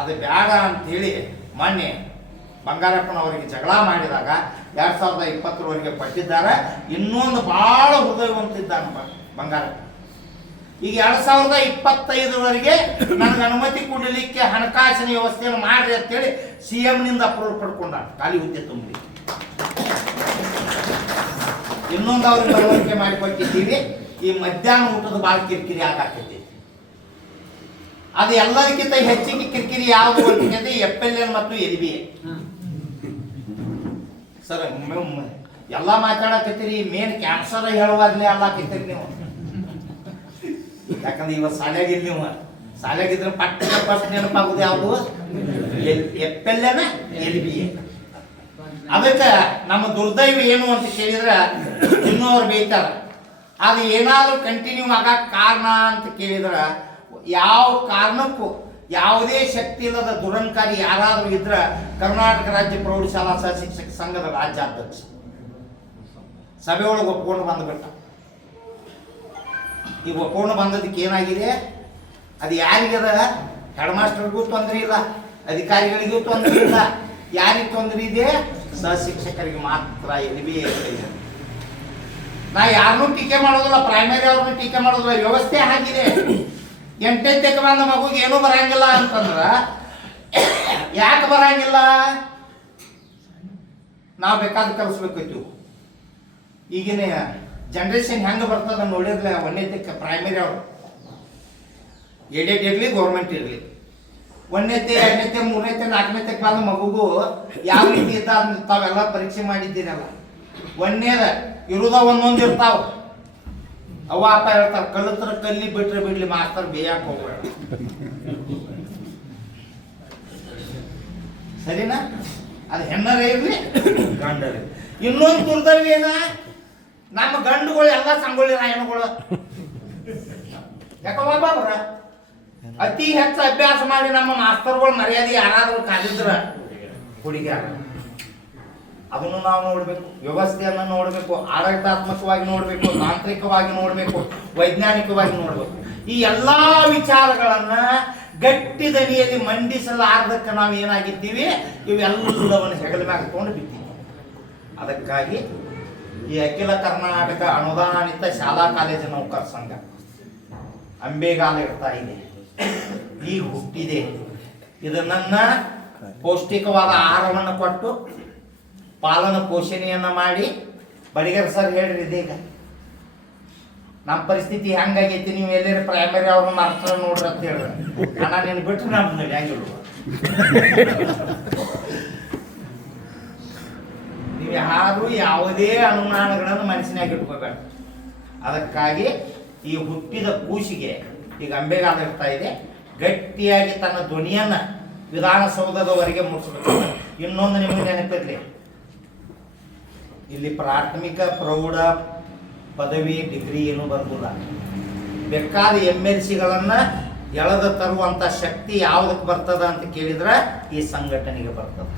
ಅದು ಬೇಡ ಅಂತೇಳಿ ಮೊನ್ನೆ ಬಂಗಾರಪ್ಪನವರಿಗೆ ಜಗಳ ಮಾಡಿದಾಗ 2020ರವರೆಗೆ ಪಟ್ಟಿದ್ದಾರೆ. ಇನ್ನೊಂದು ಭಾಳ ಹೃದಯವಂತಿದ್ದಾನೆ ಬಂಗಾರಪ್ಪ. ಈಗ 2025ರವರೆಗೆ ನನಗೆ ಅನುಮತಿ ಕೊಡಲಿಕ್ಕೆ ಹಣಕಾಸಿನ ವ್ಯವಸ್ಥೆಯನ್ನು ಮಾಡ್ರಿ ಅಂತೇಳಿ CMನಿಂದ ಅಪ್ರೂವಲ್ ಪಡ್ಕೊಂಡ ಖಾಲಿ ಹುದ್ದೆ ತುಂಬಿ. ಇನ್ನೊಂದು ಅವ್ರಿಗೆ ಮನವರಿಕೆ ಮಾಡಿಕೊಟ್ಟಿದ್ದೀವಿ. ಈ ಮಧ್ಯಾಹ್ನ ಊಟದ ಭಾಳ ಕಿರಿಕಿರಿ ಆಗಾಕೈತಿ. ಅದು ಎಲ್ಲದಕ್ಕಿಂತ ಹೆಚ್ಚಿಗೆ ಕಿರಿಕಿರಿ ಯಾವುದು ಅಂತಂದ್ರೆ FLN ಮತ್ತು LBA. ಸರ್ ಎಲ್ಲ ಮಾತಾಡಕತ್ತೀರಿ, ಮೇನ್ ಕ್ಯಾನ್ಸರ್ ಹೇಳುವಾಗಲೇ ಅಲ್ಲಾಕತ್ತೀರಿ ನೀವು. ಯಾಕಂದ್ರೆ ಇವತ್ತು ಶಾಲೆಯಾಗಿಲ್ಲ ನೀವು, ಶಾಲೆಯಾಗಿದ್ರೆ ಪಟ್ಟಣ ಫಸ್ಟ್ ನೆನಪಾಗೋದು ಯಾವುದು? FLನ LBA. ಅದಕ್ಕೆ ನಮ್ಮ ದುರ್ದೈವ ಏನು ಅಂತ ಕೇಳಿದ್ರೆ ಇನ್ನೂ ಅವ್ರು ಬೈತಾರ. ಅದು ಏನಾದರೂ ಕಂಟಿನ್ಯೂ ಆಗಕ್ಕೆ ಕಾರಣ ಅಂತ ಕೇಳಿದ್ರೆ ಯಾವ ಕಾರಣಕ್ಕೂ ಯಾವುದೇ ಶಕ್ತಿ ಇಲ್ಲದ ದುರಂಕಾರಿ ಯಾರಾದರೂ ಇದ್ರೆ ಕರ್ನಾಟಕ ರಾಜ್ಯ ಪ್ರೌಢಶಾಲಾ ಸಹ ಶಿಕ್ಷಕ ಸಂಘದ ರಾಜ್ಯಾಧ್ಯಕ್ಷ ಸಭೆ ಒಳಗೆ ಒಪ್ಕೊಂಡು ಬಂದ್ಬಿಟ್ಟ. ಈಗ ಒಪ್ಕೊಂಡು ಬಂದದಕ್ಕೆ ಏನಾಗಿದೆ? ಅದು ಯಾರಿಗದ? ಹೆಡ್ ಮಾಸ್ಟರ್ಗೂ ತೊಂದರೆ ಇಲ್ಲ, ಅಧಿಕಾರಿಗಳಿಗೂ ತೊಂದರೆ ಇಲ್ಲ. ಯಾರಿಗೆ ತೊಂದರೆ ಇದೆ? ಸಹ ಶಿಕ್ಷಕರಿಗೆ ಮಾತ್ರ. LBA ನಾ ಯಾರನ್ನೂ ಟೀಕೆ ಮಾಡೋದಿಲ್ಲ, ಪ್ರೈಮರಿ ಅವ್ರನ್ನೂ ಟೀಕೆ ಮಾಡೋದಿಲ್ಲ. ವ್ಯವಸ್ಥೆ ಆಗಿದೆ. 8ನೇ ಬಂದ ಮಗುಗೆ ಏನೂ ಬರಂಗಿಲ್ಲ ಅಂತಂದ್ರ ಯಾಕೆ ಬರಂಗಿಲ್ಲ? ನಾವು ಬೇಕಾದ ಕಲಿಸ್ಬೇಕಿತ್ತು. ಈಗಿನ ಜನ್ರೇಷನ್ ಹೆಂಗೆ ಬರ್ತದ ನೋಡಿದ್ರೆ 1ನೇ ಪ್ರೈಮರಿ ಅವರು ಏಡೆಡ್ ಇರಲಿ ಗೌರ್ಮೆಂಟ್ ಇರಲಿ 1ನೇ 2ನೇ 3ನೇ 4ನೇ ಬಂದ ಮಗುಗೂ ಯಾವ ರೀತಿ ಇದ್ದ ತಾವೆಲ್ಲ ಪರೀಕ್ಷೆ ಮಾಡಿದ್ದೀರಲ್ಲ. 1ನೇದ ಇರುದ ಒಂದೊಂದು ಇರ್ತಾವ. ಅವ್ವ ಅಪ್ಪ ಹೇಳ್ತಾರೆ ಕಲಿತ್ರ ಕಲ್ಲಿ ಬಿಟ್ರೆ ಬಿಡ್ಲಿ, ಮಾಸ್ತರ್ ಬೇಯಕ್ಕೆ ಹೋಗ್ಬೇಡ. ಸರಿನಾ? ಅದು ಹೆಣ್ಣರೇ ಇರ್ಲಿ ಗಂಡರೇ. ಇನ್ನೊಂದು ದುರ್ದೈವೇನ, ನಮ್ಮ ಗಂಡುಗಳು ಎಲ್ಲ ಸಂಗೊಳ್ಳಿ ರಾಯಣಗಳು. ಯಾಕವ್ರ ಅತಿ ಹೆಚ್ಚು ಅಭ್ಯಾಸ ಮಾಡಿ ನಮ್ಮ ಮಾಸ್ತರ್ಗಳು ಮರ್ಯಾದೆ ಯಾರಾದ್ರೂ ಕಾಲಿದ್ರ ಹುಡುಗಿಯಾರ. ಅದನ್ನು ನಾವು ನೋಡ್ಬೇಕು, ವ್ಯವಸ್ಥೆಯನ್ನು ನೋಡ್ಬೇಕು, ಆಡಳಿತಾತ್ಮಕವಾಗಿ ನೋಡ್ಬೇಕು, ತಾಂತ್ರಿಕವಾಗಿ ನೋಡ್ಬೇಕು, ವೈಜ್ಞಾನಿಕವಾಗಿ ನೋಡ್ಬೇಕು. ಈ ಎಲ್ಲಾ ವಿಚಾರಗಳನ್ನ ಗಟ್ಟಿ ದನಿಯಲ್ಲಿ ಮಂಡಿಸಲಾರ್ದಕ್ಕೆ ನಾವು ಏನಾಗಿದ್ದೀವಿ? ಇವೆಲ್ಲವನ್ನು ಹೆಗಲ ಮ್ಯಾಗ ತಗೊಂಡು ಬಿದ್ದೀವಿ. ಅದಕ್ಕಾಗಿ ಈ ಅಖಿಲ ಕರ್ನಾಟಕ ಅನುದಾನಿತ ಶಾಲಾ ಕಾಲೇಜು ನೌಕರ ಸಂಘ ಅಂಬೇಗಾಲ ಇರ್ತಾ ಇದೆ, ಈಗ ಹುಟ್ಟಿದೆ. ಇದನ್ನ ಪೌಷ್ಟಿಕವಾದ ಆಹಾರವನ್ನು ಕೊಟ್ಟು ಪಾಲನ ಪೋಷಣೆಯನ್ನ ಮಾಡಿ ಬಡಿಗರ್ ಸರ್ ಹೇಳ್ರಿ, ಇದೀಗ ನಮ್ಮ ಪರಿಸ್ಥಿತಿ ಹೆಂಗಾಗೈತಿ, ನೀವು ಎಲ್ಲರೂ ಪ್ರೈಮರಿ ಅವ್ರನ್ನ ಮಾಡ್ತಾರ ನೋಡ್ರಿ ಅಂತ ಹೇಳ್ರಿ. ನಾನು ನೀನು ಬಿಟ್ಟರೆ ನಮ್ಮ ಹೆಂಗಿಲ್ವ? ನೀವು ಯಾರು ಯಾವುದೇ ಅನುಮಾನಗಳನ್ನು ಮನಸ್ಸಿನಾಗ ಇಟ್ಕೋಬೇಡ. ಅದಕ್ಕಾಗಿ ಈ ಹುಟ್ಟಿದ ಕೂಸಿಗೆ ಈಗ ಅಂಬೇಗಾಲ ಇರ್ತಾ ಇದೆ, ಗಟ್ಟಿಯಾಗಿ ತನ್ನ ಧ್ವನಿಯನ್ನ ವಿಧಾನಸೌಧದವರೆಗೆ ಮುಗಿಸ್ಬೇಕು. ಇನ್ನೊಂದು ನಿಮಗೆ ನೆನಪಿರ್ಲಿ, ಇಲ್ಲಿ ಪ್ರಾಥಮಿಕ ಪ್ರೌಢ ಪದವಿ ಡಿಗ್ರಿ ಏನು ಬರೋದಿಲ್ಲ. ಬೇಕಾದ MLCಗಳನ್ನ ಎಳೆದ ತರುವಂತ ಶಕ್ತಿ ಯಾವುದಕ್ಕೆ ಬರ್ತದ ಅಂತ ಕೇಳಿದ್ರೆ ಈ ಸಂಘಟನೆಗೆ ಬರ್ತದ.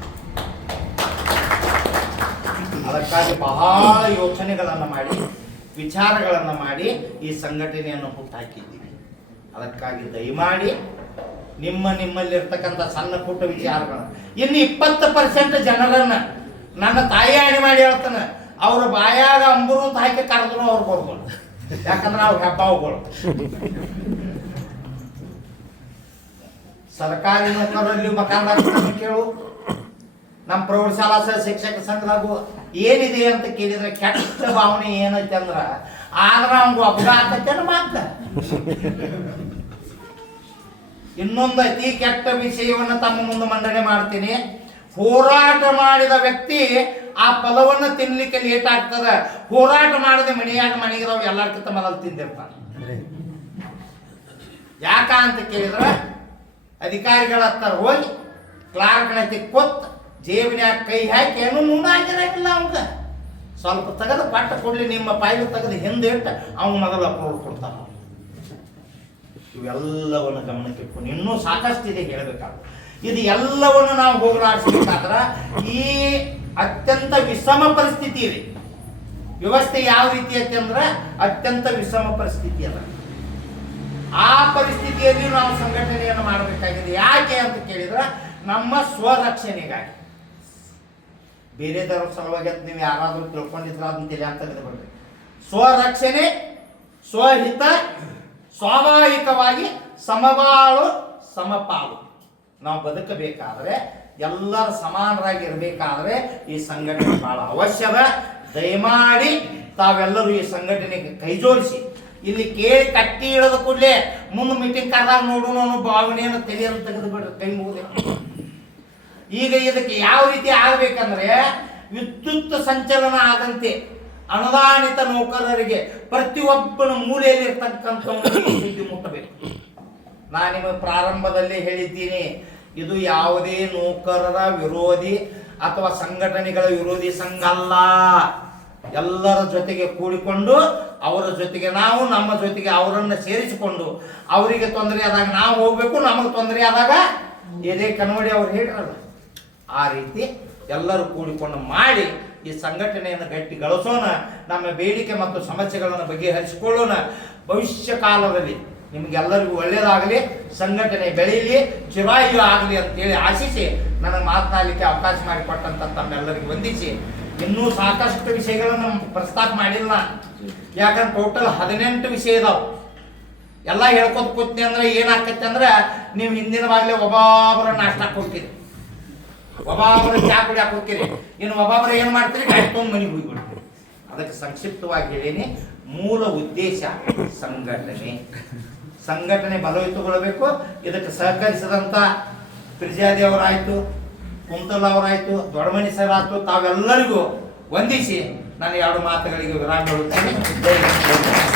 ಅದಕ್ಕಾಗಿ ಬಹಳ ಯೋಚನೆಗಳನ್ನು ಮಾಡಿ ವಿಚಾರಗಳನ್ನು ಮಾಡಿ ಈ ಸಂಘಟನೆಯನ್ನು ಹುಟ್ಟಾಕಿದ್ದೀವಿ. ಅದಕ್ಕಾಗಿ ದಯಮಾಡಿ ನಿಮ್ಮಲ್ಲಿರ್ತಕ್ಕಂಥ ಸಣ್ಣ ಪುಟ್ಟ ವಿಚಾರಗಳನ್ನು ಇನ್ನು 20% ಜನರನ್ನ ನನ್ನ ತಾಯಿ ಅಣಿ ಮಾಡಿ ಹೇಳ್ತಾನೆ, ಅವ್ರ ಬಾಯಾಗ ಅಂಬರು ಹಾಕಿ ಕರೆದ್ರು ಅವ್ರು ಬರ್ಬೋದು. ಯಾಕಂದ್ರೆ ಅವ್ರ ಹೆಬ್ಬಾವುಗಳು. ಸರ್ಕಾರಿ ನೌಕರರಲ್ಲಿ ಮಕಾನದಾರ ಕೇಳು, ನಮ್ಮ ಪ್ರೌಢಶಾಲಾ ಶಿಕ್ಷಕ ಸಂಘದಾಗು ಏನಿದೆ ಅಂತ ಕೇಳಿದ್ರೆ ಕೆಟ್ಟ ಭಾವನೆ ಏನೈತೆ ಅಂದ್ರ ಆದ್ರ ಅವ್ನಿಗೆ ಅಪಘಾತಕ್ಕೆ ಮಾತ್ರ. ಇನ್ನೊಂದು ಅತಿ ಕೆಟ್ಟ ವಿಷಯವನ್ನು ತಮ್ಮ ಮುಂದೆ ಮಂಡನೆ ಮಾಡ್ತೀನಿ. ಹೋರಾಟ ಮಾಡಿದ ವ್ಯಕ್ತಿ ಆ ಫಲವನ್ನು ತಿನ್ಲಿಕ್ಕೆ ಲೇಟ್ ಆಗ್ತದ. ಹೋರಾಟ ಮಾಡದೆ ಮನೆಗಿರೋವು ಎಲ್ಲರಿಗಿಂತ ಮೊದಲು ತಿಂದಿರ್ತಾನೆ. ಯಾಕ ಅಂತ ಕೇಳಿದ್ರೆ ಅಧಿಕಾರಿಗಳ ಹತ್ತಾರ ಹೋಗಿ ಕ್ಲಾರ್ಕ್ನತಿ ಕೊತ್ತು ಜೇಬಿನ್ಯಾಗ ಕೈ ಹಾಕಿ ಏನು ಮುಂದಾಗಿರಾಕಿಲ್ಲ. ಅವಂಗ ಸ್ವಲ್ಪ ತೆಗೆದು ಪಟ್ಟ ಕೊಡ್ಲಿ, ನಿಮ್ಮ ಪಾಯ್ಲು ತೆಗೆದು ಹಿಂದೆ ಇಟ್ಟು ಅವ್ನು ಮೊದಲು ಅಪ್ರೂವ್ ಕೊಡ್ತಾನ. ಇವೆಲ್ಲವನ್ನು ಗಮನಕ್ಕಿಟ್ಕೊಂಡು ಇನ್ನೂ ಸಾಕಷ್ಟಿದೆ ಹೇಳಬೇಕಾದ್ರೆ. ಇದು ಎಲ್ಲವನ್ನು ನಾವು ಹೋಗಲಾಡಿಸಬೇಕಾದ್ರೆ ಈ ಅತ್ಯಂತ ವಿಷಮ ಪರಿಸ್ಥಿತಿ ಇದೆ. ವ್ಯವಸ್ಥೆ ಯಾವ ರೀತಿ ಐತೆ ಅಂದ್ರೆ ಅತ್ಯಂತ ವಿಷಮ ಪರಿಸ್ಥಿತಿ ಅದ. ಆ ಪರಿಸ್ಥಿತಿಯಲ್ಲಿ ನಾವು ಸಂಘಟನೆಯನ್ನು ಮಾಡಬೇಕಾಗಿದೆ. ಯಾಕೆ ಅಂತ ಕೇಳಿದ್ರೆ ನಮ್ಮ ಸ್ವರಕ್ಷಣೆಗಾಗಿ. ಬೇರೆದವ್ರ ಸಲುವಾಗಿ ಅಂತ ನೀವು ಯಾರಾದ್ರೂ ತಿಳ್ಕೊಂಡಿದ್ರ ಅದನ್ನ ತಲೆ ಅಂತ ತೆಗೆದುಬಿಡ್ರಿ. ಸ್ವರಕ್ಷಣೆ, ಸ್ವಹಿತ, ಸ್ವಾಭಾವಿಕವಾಗಿ ಸಮಬಾಳು ಸಮಪಾಲು. ನಾವು ಬದುಕಬೇಕಾದ್ರೆ ಎಲ್ಲರೂ ಸಮಾನರಾಗಿ ಇರಬೇಕಾದ್ರೆ ಈ ಸಂಘಟನೆ ಬಹಳ ಅವಶ್ಯದ. ದಯಮಾಡಿ ತಾವೆಲ್ಲರೂ ಈ ಸಂಘಟನೆಗೆ ಕೈ ಜೋಡಿಸಿ. ಇಲ್ಲಿ ಕೇಳಿ ಕಟ್ಟಿ ಇಳದ ಕೂಡಲೇ ಮುಂದೆ ಮೀಟಿಂಗ್ ಕರೆದಾಗ ನೋಡೋಣ ಅನ್ನೋ ಭಾವನೆಯನ್ನು ತೆಗೆಯನ್ನು ತೆಗೆದು ಬಿಡ್ರಿ, ಕೈ ಮುಗಿದೆ. ಈಗ ಇದಕ್ಕೆ ಯಾವ ರೀತಿ ಆಗಬೇಕಂದ್ರೆ ವಿದ್ಯುತ್ ಸಂಚಲನ ಆದಂತೆ ಅನುದಾನಿತ ನೌಕರರಿಗೆ ಪ್ರತಿಯೊಬ್ಬನ ಮೂಲೆಯಲ್ಲಿ ಇರ್ತಕ್ಕಂಥ ಮುಟ್ಟಬೇಕು. ನಾನು ನಿಮಗೆ ಪ್ರಾರಂಭದಲ್ಲಿ ಹೇಳಿದ್ದೀನಿ, ಇದು ಯಾವುದೇ ನೌಕರರ ವಿರೋಧಿ ಅಥವಾ ಸಂಘಟನೆಗಳ ವಿರೋಧಿ ಸಂಘ ಅಲ್ಲ. ಎಲ್ಲರ ಜೊತೆಗೆ ಕೂಡಿಕೊಂಡು ಅವರ ಜೊತೆಗೆ ನಾವು, ನಮ್ಮ ಜೊತೆಗೆ ಅವರನ್ನು ಸೇರಿಸಿಕೊಂಡು ಅವರಿಗೆ ತೊಂದರೆ ಆದಾಗ ನಾವು ಹೋಗ್ಬೇಕು, ನಮಗೆ ತೊಂದರೆ ಆದಾಗ ಎದೆ ಕನ್ವಡಿ ಅವ್ರು ಹೇಳಿರಲ್ಲ ಆ ರೀತಿ ಎಲ್ಲರೂ ಕೂಡಿಕೊಂಡು ಮಾಡಿ ಈ ಸಂಘಟನೆಯನ್ನು ಗಟ್ಟಿಗೊಳಿಸೋಣ. ನಮ್ಮ ಬೇಡಿಕೆ ಮತ್ತು ಸಮಸ್ಯೆಗಳನ್ನು ಬಗೆಹರಿಸಿಕೊಳ್ಳೋಣ. ಭವಿಷ್ಯ ಕಾಲದಲ್ಲಿ ನಿಮಗೆಲ್ಲರಿಗೂ ಒಳ್ಳೆಯದಾಗಲಿ, ಸಂಘಟನೆ ಬೆಳೀಲಿ, ಚಿರಾಯು ಆಗಲಿ ಅಂತೇಳಿ ಆಶಿಸಿ ನನಗೆ ಮಾತನಾಡಲಿಕ್ಕೆ ಅವಕಾಶ ಮಾಡಿಕೊಟ್ಟಂತ ತಮ್ಮೆಲ್ಲರಿಗೂ ವಂದಿಸಿ, ಇನ್ನೂ ಸಾಕಷ್ಟು ವಿಷಯಗಳನ್ನು ಪ್ರಸ್ತಾಪ ಮಾಡಿಲ್ಲ. ಯಾಕಂದ್ರೆ ಟೋಟಲ್ 18 ವಿಷಯ ಇದಾವೆ. ಎಲ್ಲ ಹೇಳ್ಕೊತ ಕೂತ್ನಿ ಅಂದ್ರೆ ಏನಾಕೈತೆ ಅಂದ್ರೆ ನೀವು ಹಿಂದಿನ ಬಾಗ್ಲೇ ಒಬ್ಬೊಬ್ಬರ ನಾಷ್ಟಕ್ಕೆ ಹೋಗ್ತೀರಿ, ಒಬ್ಬೊಬ್ಬರ ಚಾ ಕುಡಿಯಾಕೆ ಹೋಗ್ತೀರಿ, ಇನ್ನು ಒಬ್ಬೊಬ್ಬರ ಏನು ಮಾಡ್ತೀರಿ, ಗಾಡಿ ತೊಗೊಂಡು ಮನೆಗೆ ಹೋಗ್ಬಿಡ್ತೀರಿ. ಅದಕ್ಕೆ ಸಂಕ್ಷಿಪ್ತವಾಗಿ ಹೇಳೀನಿ. ಮೂಲ ಉದ್ದೇಶ ಸಂಘಟನೆ ಬಲವತ್ತುಗೊಳ್ಳಬೇಕು. ಇದಕ್ಕೆ ಸಹಕರಿಸಿದಂಥ ಪಿರ್ಜಾದಿ ಅವರಾಯ್ತು, ಕುಂತಲ್ ಅವರಾಯ್ತು, ದೊಡ್ಡಮನಿ ಸರ್ ಆಯ್ತು, ತಾವೆಲ್ಲರಿಗೂ ವಂದಿಸಿ ನಾನು 2 ಮಾತುಗಳಿಗೆ ವಿರಾಮ ಕೊಡುತ್ತೇನೆ. ಜೈ ಹಿಂದ್.